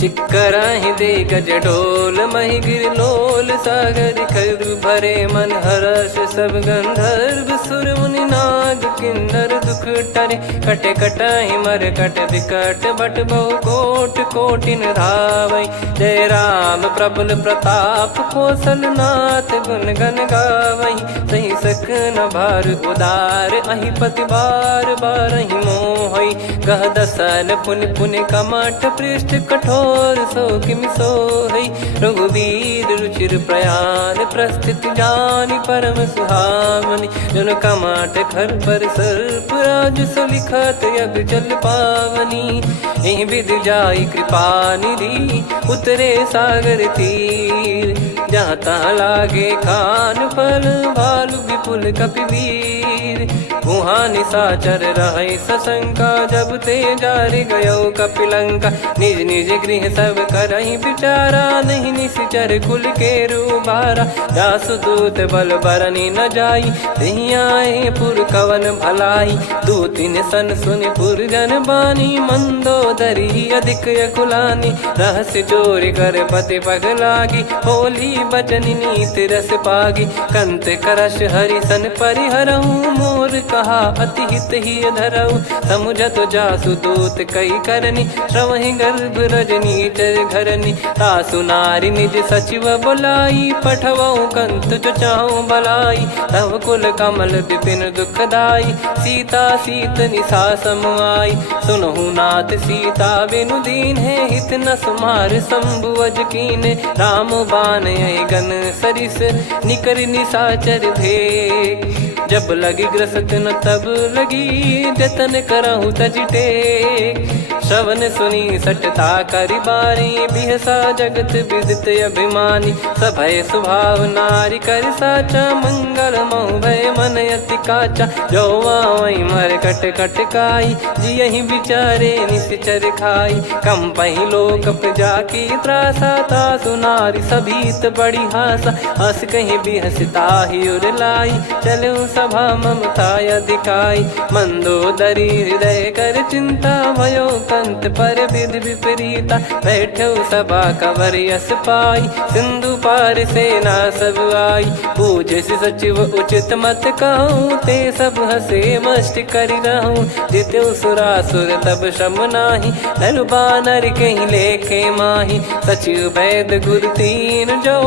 चिक्कराहि दे गज डोल महि गिर लोल सागर खर भरे मन हर्ष सब गंधर्व सुर मुनि नार। नाग किन्नर दुख टरे, कटे कटहि मर कट विकट बट बहु कोट कोटिन धावै। जय राम प्रबल प्रताप कौशलनाथ गुण गण गावै। सही सकन भार उदार अहि पति बार बारहि मोहै। गह दसन पुन पुन कमठ पृष्ठ कठोर सो किमि सोहै। रघुवीर रुचिर प्रयाण प्रस्थित जानि परम सुहावनि। जन कमठ खर पर सर्प राज सलिखत यग जल पावनी। एहि विधि जाई कृपा निधि उतरे सागर तीर। जहाँ तहाँ लागे खान फल भालु विपुल कपिवीर। वहाँ निशाचर रहै सशंका जब ते जारि गयो कपिलंका। निज निज गृह सब करहि विचारा नहीं निश्चर कुल के रूबारा। जासु दूत बल बरनि न जाई तेहि आए पुर कवन भलाई। दूतिन सन सुनि पुर जन बानी मंदोदरी अधिक यकुलानी। रहस्य चोरी कर पति पगलागी होली बचन नीति रस पागी। कंत करश हरिसन परिहरहु मोर कहा अति हित ही धरऊ। समुझत जासु दूत कई करनी श्रवहि गर्भ रजनी चर घरनी। तासु नारी निज सचिव बुलाई पठवऊ कंत जो चाहूं बलाई। तव कुल कमल विपिन दुखदाई सीता सीत निशा समाई। सुनहु नाथ सीता बिनु दीन है हित न सुमार शंभु अज कीने। राम बाण गन सरिस निकर निशाचर भेग। जब लगी ग्रसत न तब लगी जतन करहु तज टेक। श्रवण सुनी सटता करि बारी बिहसा जगत विदित अभिमानी। सभय स्वभाव नारी कर साचा मंगल मऊ भय मन अति काचा। जो आवै मर कट कट काई जियहि विचारे निश्चर खाई। कम पहि लोक जाकी त्रासा तासु नारी सभीत बड़ी हासा। हस कहीं बिहसता ही उर लाई चलऊ सभा ममता अधिकाई। मंदोदरी हृदय कर चिंता भयो कंत पर विधि विपरीता। बैठो सभा कवर यस पाई सिंधु पार सेना सब आई। पूज्य सचिव उचित मत कहूँ ते सब हसे मष्ट करि रहूँ। जित्यु सुरासुर तब श्रम नाही नर बानर कहीं लेखे माही। सचिव वैद गुरु तीन जो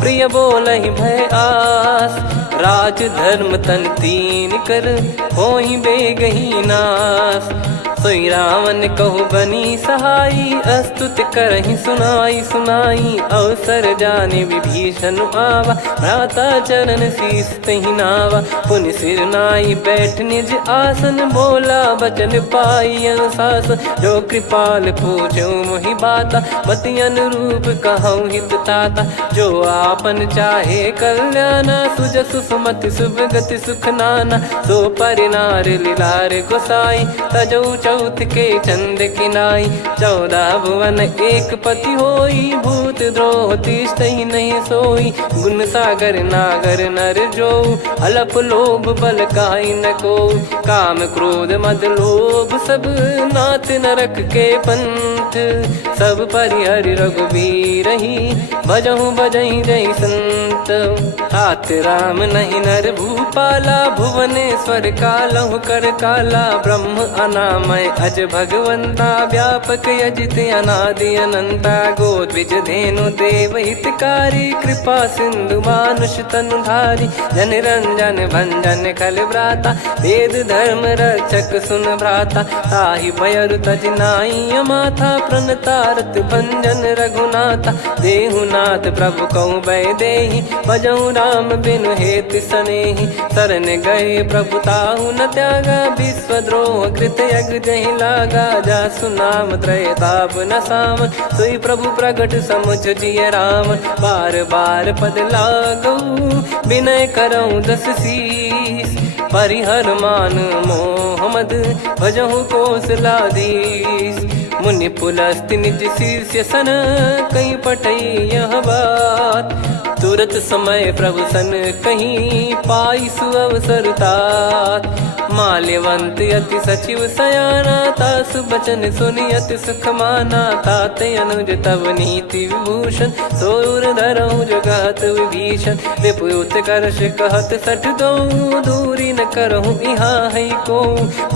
प्रिय बोलहि भय आस। राज धर्म तन तीन कर होई बेगही नास। सोई रावण कहु बनी सहाई अस्तुत करहि सुनाई सुनाई। अवसर जाने विभीषण आवा भ्राता चरण शीस तहि नावा। पुनि सिर नाई बैठ निज आसन बोला बचन पाई अनुशासन। जो कृपाल पूछो मोहि बाता मति अनुरूप कहूँ हित ताता। जो आपन चाहे कल्याणा सुजसु सुमति सुभगति सुख नाना। सो परिनार लीलार गोसाई तजौ चौथ के चंद किनाई। 14 भुवन एक पति होई भूत द्रोह तिष्ठहि नहीं सोई। गुण सागर नागर नर जो अलप लोभ बल काई न को। काम क्रोध मद लोभ सब नाथ नरक के पंथ। सब परिहरि रघुबीर ही भजहु भजहि जय संत। तात राम नहीं नर भूपाला भुवनेश्वर कालहु कर काला। ब्रह्म अनामय अज भगवंता व्यापक यजित अनादि अनंता। गोद्विज धेनु देव हितकारी कृपा सिंधु मानुष तनुधारी। जन रंजन भंजन खल भ्राता वेद धर्म रक्षक सुन भ्राता। ताहि भयरु तज नाई माथा प्रणतारत भंजन रघुनाथा। देहुनाथ प्रभु कहु भय देहि भजहु राम बिनु हेतु सनेहि। शरण गए प्रभु ताहु न त्यागा विश्वद्रोह कृत यज्ञ जहि लागा। जासु नाम त्रय ताप न सावन सोई प्रभु प्रगट समुझ जिय राम। बार बार पद लागऊ विनय करऊँ 10 शीस। परिहर मान मोह मद भजहु कौशलाधीश। मुनि पुलस्त्य निज शिष्य सन कहीं पठई यह बात। तुरत समय प्रभु सन कहीं पाई सुअवसर तात। माल्यवंत अति सचिव सयाना तासु बचन सुनि अति सुख माना। ताते अनुज तव नीति विभूषण सोर धरऊ जगत विभीषण। विपुत करश कहत सठ दो दूरी न करहु यहाँ है को।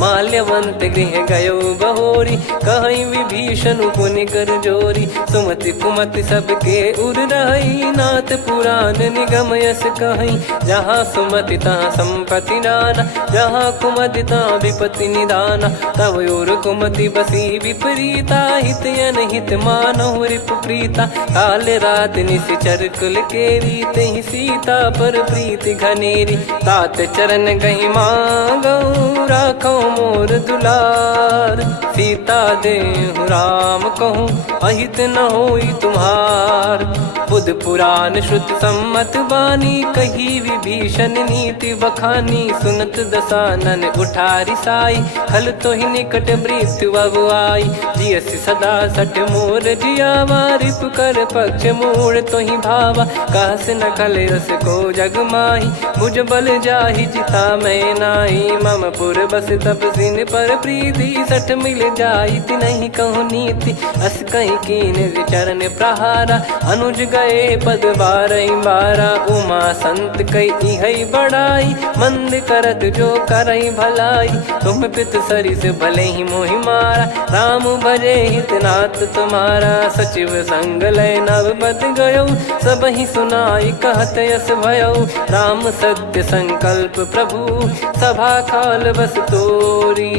माल्यवंत गृह गयो बहोरी, कहीं विभीषण पुनि कर जोरी। सुमति कुमति सबके उर रही, नाथ पुराण निगम यस कहीं। जहाँ सुमति तहाँ संपत्ति नाना, जहाँ कुमति तहाँ विपत्ति निदाना। तब और कुमति बसी विपरीता, हित अनहित मानहु रिपु प्रीता। काल रात निश्चर कुल केरी, तहि सीता पर प्रीति घनेरी। तात चरण गही मांगऊ, राखो मोर दुलार। सीता देहु राम कहूँ, अहित न होई तुम्हार। बुध पुराण श्रुत सम्मत बानी, कही विभीषण नीति बखानी। सुनत दसानन उठारी साई, खल तो ही निकट मृत्यु अब आई। जियसि सदा सठ मोर जियावा, रिप कर पक्ष मूड़ तो ही भावा। कहस न खल रस को जग माही, मुझ बल जाहि जिता मैं नाई। मम पुर बस तपसिन पर प्रीति, सठ मिल जाई नहीं कहूँ नीति। अस कहीं कीन चरण प्रहारा, अनुज गए पद बारई बारा। उमा संत कई है बड़ाई, मंद करत जो करई भलाई। तुम पित सरिस भले ही मोहि मारा, राम भजे हित नाथ तुम्हारा। सचिव संग लय नव बद गयो, सब ही सुनाई कहत यस भयो। राम सत्य संकल्प प्रभु, सभा काल बस तोरी।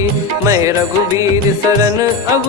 मैं रघुबीर शरण अब,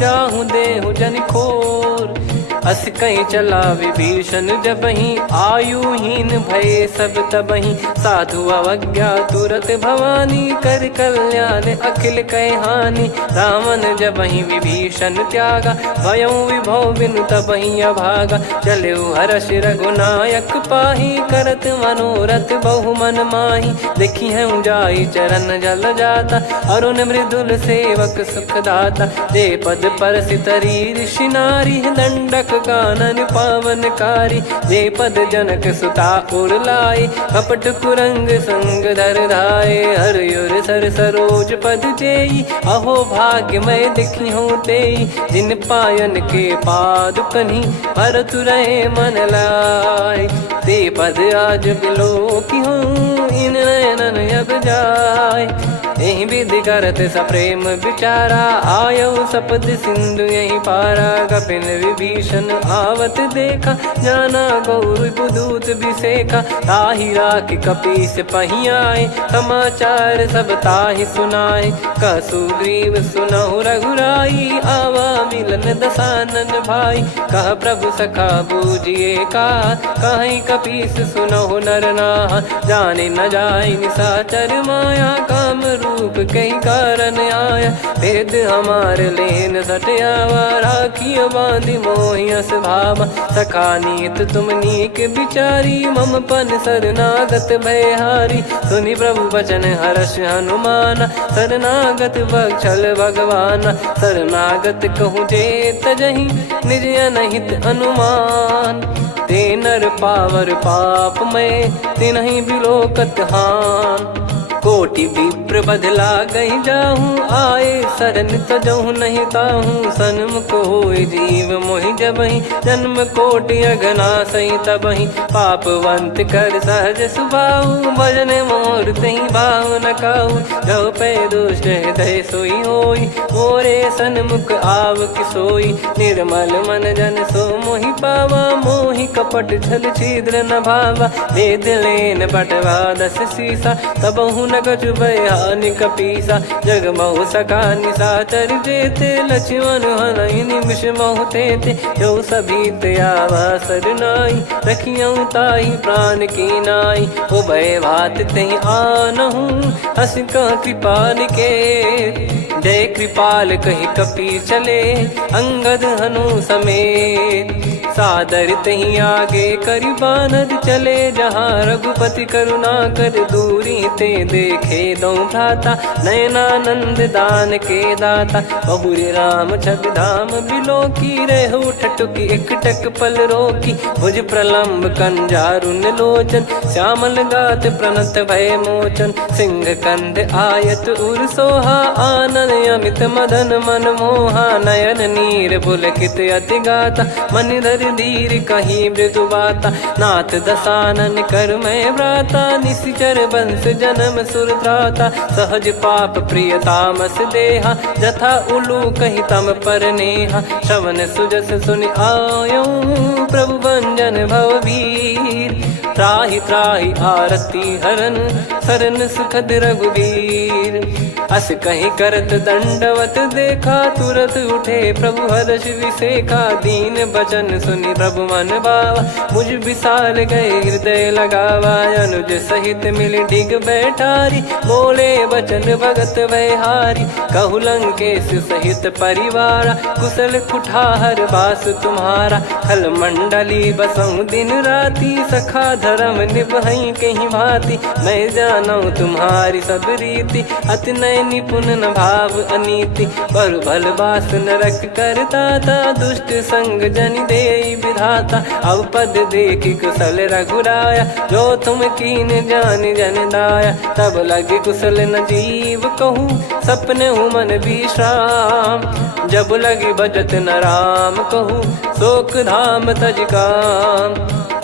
जाहूँ देहु जन खोर। अस कहीं चला विभीषण जबहि, आयुहीन भय सब तबहि। साधु अवज्ञा तुरत भवानी, कर कल्याण अखिल कह हानि। रावण जबहि विभीषण त्यागा, भयउ विभव बिनु तबहि अभागा। चलऊ हर्ष रघुनायक पाही, करत मनोरथ बहु मन माही। देखी है जाई चरण जल जाता, अरुण मृदुल सेवक सुखदाता। जे पद पर सितरी ऋषि नारी, दंडक कानन पावनकारी। जे पद जनक सुता उर लाए, कपट कुरंग संग धर धाये। हरियुर सर सरोज पद जेई, अहो भाग्य मैं दिखी हूँ तेई। जिन पायन के पाद कन्ही, भरत रहे मन लाए। ते पद आज बिलो की हूँ, इन नयनन अब जाय। यही विधि करत सप्रेम विचारा, आयऊ सपद सिंधु यही पारा। कपिन विभीषण आवत देखा, जाना गौर बुदूत बिसेखा। ताहि राख कपीस पही आए, समाचार सब ताहि सुनाए। कह सुग्रीव सुनहु रघुराई, आवा मिलन दसानन भाई। कह प्रभु सखा बूझिए का, कहीं कपीस सुनहु नर नाहा। जाने न जाय निशाचर माया, काम रूप कई कारण आया। भेद हमार लेन सटयावा, राखियो बांधि मोहियस भावा। सखा नीत तुम नीक बिचारी, मम पन शरणागत भयहारी। सुनि प्रभु वचन हर्ष हनुमाना, शरणागत बक्षल भगवाना। शरणागत कहूँ जे तजहि, निज अनहित अनुमान। ते नर पावर पाप में, तिन्हि बिलोकत हान। कोटि विप्र बदला गई जाहूँ, आए शरण तजहु नहीं ताहूँ। सन्मुख होय जीव मोहि जबहि, जन्म कोटि अगना सही तबहि। पापवंत कर सहज सुभाऊ, भजन मोर तहि भाव न काहू। जो पै दुष्ट हृदय सोई होई, मोरे सन्मुख आव किसोई। निर्मल मन जन सो मोहि पावा, मोहि कपट छल छिद्र न भावा। वेद लेन बटवा दस सीसा, तबहु न कछु भयानि कपीसा। जग महु सखा निशाचर जेते, लक्ष्मण हनहि निमिष महु तेते। जो सभी त्यावा सरनाई, रखियऊ ताहि प्राण की नाई। उभय भात तहि आनहु, हस कह कृपाल के। जय कृपाल कहि कपी चले, अंगद हनु समेत। सादर तही आगे करि बानर चले, जहाँ रघुपति करुणा कर दूरी ते देखे दो भ्राता। नयनानंद दान के दाता, बहुरी राम छग धाम बिलो की। रेहु ठटुकी एकटक पल रोकी, भुज प्रलम्ब कंजारुन लोचन। श्यामल गात प्रणत भय मोचन, सिंह कंध आयत उर सोहा। आनन अमित मदन मन मोहा, नयन नीर पुलकित अति गाता। मनिधर कर धीर कहीं मृदु बाता, नाथ दसानन कर मैं व्राता, निशिचर बंस जन्म सुर त्राता, सहज पाप प्रिय तामस देहा, जथा उलू कही तम पर नेहा, श्रवण सुजस सुनि आयो प्रभु भंजन भववीर, त्राहि त्राहि आरती हरन सरन सुखद रघुवीर, अस कहीं करत दंडवत देखा, तुरत उठे प्रभु हर्ष विसेखा, दीन बचन सुनि प्रभु मन भावा, मुझ विशाल गए हृदय लगावा, अनुज सहित मिल डिग बैठारी, बोले बचन भगत वैहारी, कहु लंकेश सहित परिवारा, कुशल कुठार बास तुम्हारा, खल मंडली बसऊं दिन राती, सखा धर्म निभई कहीं भांति, मैं जानू तुम्हारी सब रीति, अति नय निपुण न भाव अनीति, पर भल बास नरक करता था, दुष्ट संग जन दे विधाता, अब पद देखी कुशल रघुराया, जो तुम कीन जान जन दाया, तब लगे कुशल न जीव कहूँ, सपने हूँ मन विश्राम, जब लगी बजत न राम कहूँ, शोक धाम तज काम,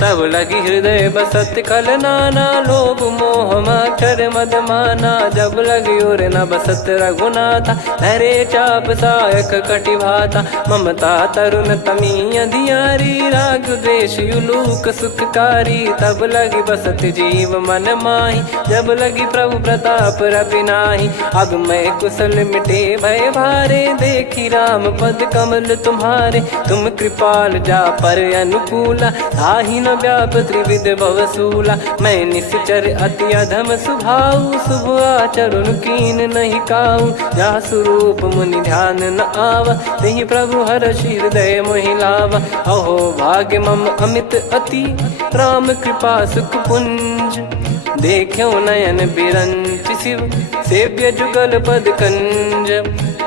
तब लगी हृदय बसत खल नाना, लोभ मोह मक्षर मद माना, जब लगी और न बसत रघुनाथा, धरे चाप सायक कटि भाता, ममता तरुण तमी अधियारी, राग द्वेष युलूक सुखकारी, तब लगी बसत जीव मन माही, जब लगी प्रभु प्रताप रवि नाही, अब मैं कुशल मिटे भय भारे, देखी राम पद कमल तुम्हारे, तुम कृपाल जा पर अनुकूला, ताहि न व्याप त्रिविध भवसूला, मैं निश्चर अति अधम सुभाऊ, शुभ आचरण कीन नहीं काऊ, जा स्वरूप मुनि ध्यान न आवा, तेहि प्रभु हर्ष हृदय मोहि लावा, अहो भाग्य मम अमित अति, राम कृपा सुख पुंज, देखो नयन बिरंच शिव, सेव्य जुगल पद कंज,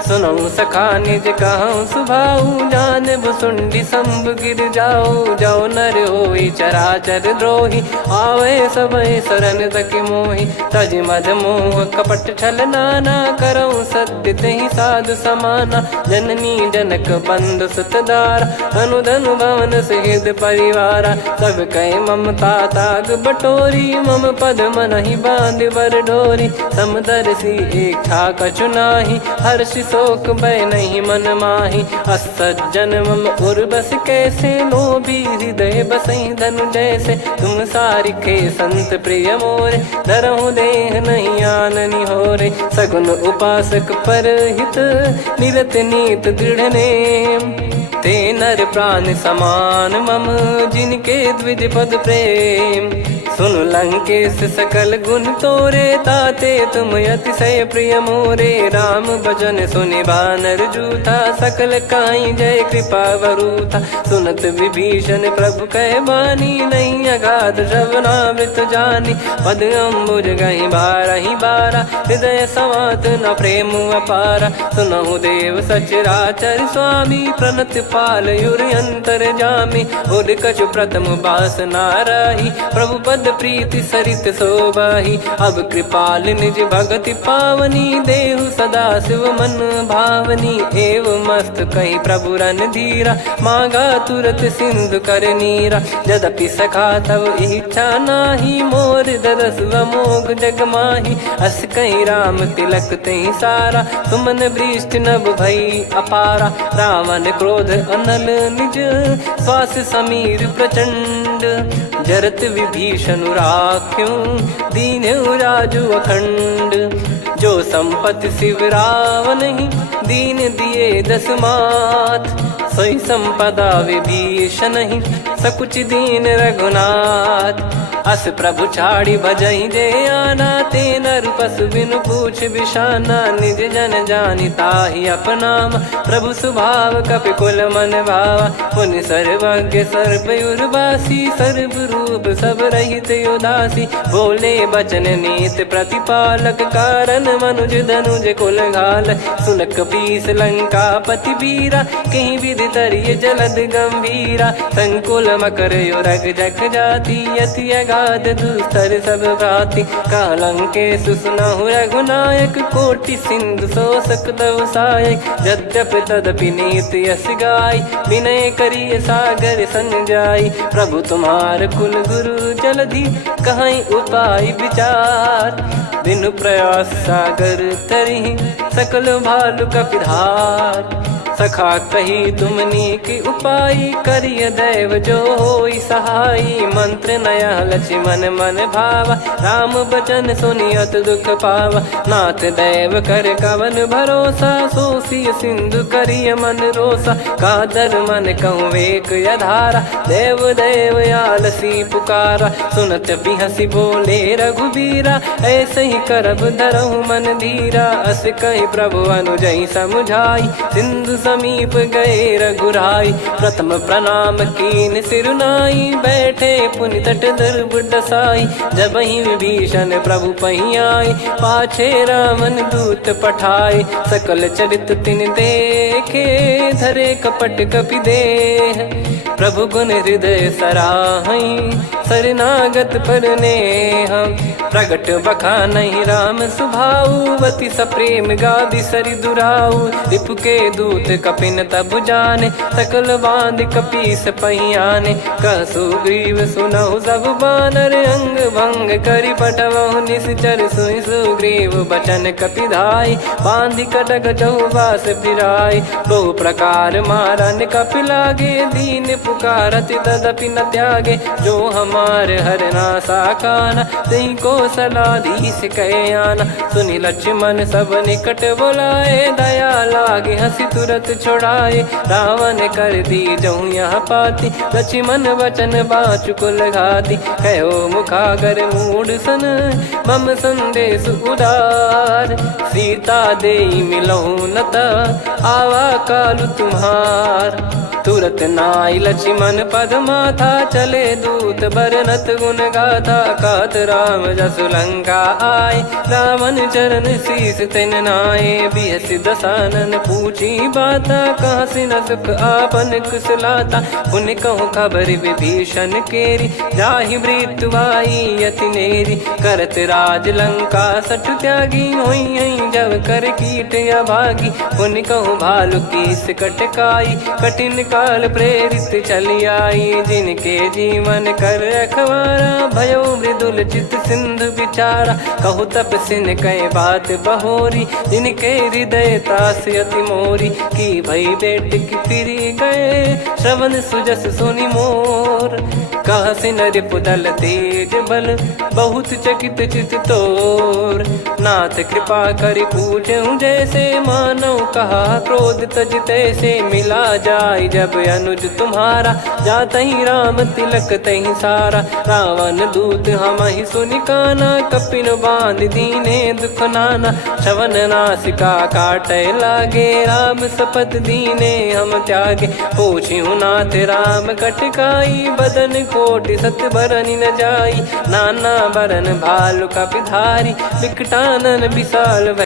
सुनऊ सखा निज कहूँ सुभाऊ, जान भुसुंडी संभ गिर जाओ, जाओ नर होई चराचर द्रोही, आवे सबय शरण तक मोहि, तज मद मोह कपट छल नाना, करऊँ सत्य तेहि साधु समाना, जननी जनक बंधु सुतदारा, अनु धनु भवन सहित परिवारा, सब कहे ममता ताग बटोरी, मम पद मनहि बांध बर डोरी, समदर्शी इच्छा कछु नाही, हर्ष शोक भय नहीं मन माही, असज्जन मम उर्वश कैसे, लोभी हृदय बसई धनु जैसे, तुम सारिखे संत प्रिय मोरे, धरहु देह नहीं आननि होरे, सगुन उपासक पर हित, निरत नीत दृढ़ नेम, ते नर प्राण समान मम, जिनके द्विज पद प्रेम, सुन लंकेश सकल गुण तोरे, ताते तुम अतिशय प्रिय मोरे, राम भजन सुनि बानर जूथा, सकल काई जय कृपा वरूथा, सुनत विभीषण प्रभु कह बानी, नहीं अगाध श्रवणामृत जानी, पद अम्बुज गहि बारहि बारा, हृदय समात न प्रेम अपारा, सुनहु देव सचराचर स्वामी, प्रणत पाल युर अंतर जामी, उद कछु प्रथम बास नाराही, प्रभु पद प्रीति सरित शोभाही, अब कृपाल निज भगति पावनी, देहु सदा शिव मन भावनी, एव मस्त कही प्रभु रन धीरा, मांगा तुरत सिंधु कर नीरा, यद्यपि सखा तब इच्छा नाही, मोर दरस अमोघ जग माही, अस कहीं राम तिलक तहि सारा, सुमन वृष्ट नभ भई अपारा, रावण क्रोध अनल निज, श्वास समीर प्रचंड, जरत विभीषण राख्यों, दीन्हु राजु अखंड, जो संपत्ति शिव रावण ही, दीन दिए दस मात, सोई संपदा विभीषण ही, सकुच दीन रघुनाथ, अस प्रभु छाड़ी भजई जे आना, ते नर पशु बिनु पूछ बिशाना, निज जन जानि ताहि अपनाम, प्रभु स्वभाव कपि कुल मन भावा, मुनि सर्वज्ञ सर्वयुर्वासी, सर्व रूप सब रहित उदासी, बोले बचन नीत प्रतिपालक, कारण मनुज धनुज कुल घाल, सुन कपीस लंका पति वीरा, कहीं विधि तरिय जलद गंभीरा, संकुल मकर युरग जख जाति, यति गाद दुस्तर सब भांति कालंके सुसुनाहु रघुनायक कोटि सिंधु शोषक तव सहायक यद्यप तदपि नीत यस गाय विनय करिय सागर सन जाई प्रभु तुम्हार कुल गुरु जलधि कहीं उपाय विचार बिनु प्रयास सागर तरिहि सकल भालु कपिधार सखा कही तुमनी की उपाय करिय दैव जो होई सहाई मंत्र नया लक्ष्मण मन भावा राम बचन सुनियत दुख पावा नाथ दैव कर कवन भरोसा सोसिय सिंधु करिय मन रोसा कादर मन कहूँ वेक यधारा देव देव आलसी पुकारा सुनत बिहसी बोले रघुबीरा ऐसे ही करब धरहु मन धीरा अस कही प्रभु अनुजई समुझाई सिंधु समीप गए रघुराई प्रथम प्रणाम कीन सिरुनाई बैठे पुनि तट दर्भ डसाई जब ही विभीषण प्रभु पही आए पाछे रामन दूत पठाए सकल चरित तिन देखे धरे कपट कपि देह प्रभु गुण हृदय सराहई शरणागत पर नेह प्रगट बखानहि राम सुभाऊ वति सप्रेम गादि सरि दुराऊ रिपु के दूत कपिन तब जाने सकल बांध कपीस पहियाने कह सुग्रीव सुनहु सब बानर अंग भंग करि पटवहु निश्चर सुनि सुग्रीव बचन कपिधाई बांधि कटक चहुबास फिराई बहु प्रकार मारन कपि लागे दीन पुकारति तदपि न त्यागे जो हमार हरना साकाना तई को सलाधीश कहे आना सुनि लक्ष्मण सब निकट बुलाए दया लागे हंसी तुरत छोड़ाए रावण कर दी जहूँ यहाँ पाती लक्ष्मण वचन बाचु कुल घाती कहो मुखागर मूड सन मम संदेश उदार सीता देई मिलहु नता आवा कालु तुम्हार तुरत नाई लक्ष्मण पद माथा चले दूत बरनत गुण गाथा कात राम जसु लंका आए रावण चरण शीस तिन नाये बिहसि दसानन पूछी बाता कहाँ से न सुख आपन कुशलाता पुन कहूँ खबर विभीषण केरी जाहि मृत्यु आई यति नेरी करत राज लंका सठ त्यागी होई जब कर कीट अभागी पुन कहूँ भालु कीस कटकाई कठिन काल प्रेरित चली आई जिनके जीवन कर रखवारा भयो मृदुल चित सिंधु विचारा कहु तप सिन कई बात बहोरी जिनके हृदय तास अति मोरी की भई बेट की फिरी गए श्रवण सुजस सुनि मोर कह सिन रिपुदल तेज बल बहुत चकित चित तोर नाथ कृपा करि पूछूं जैसे मानव कहा क्रोध तज तैसे मिला जाय जब अनुज तुम्हारा जात ही राम तिलक तही सारा रावण दूत हम ही सुनि काना कपिन बांध दीने दुख नाना श्रवण नासिका काटे लागे राम सपत दीने हम त्यागे पूछूं नाथ राम कटकाई बदन कोटि सत बरनि न जाई नाना बरन भालु कपिधारी विकटानन विशाल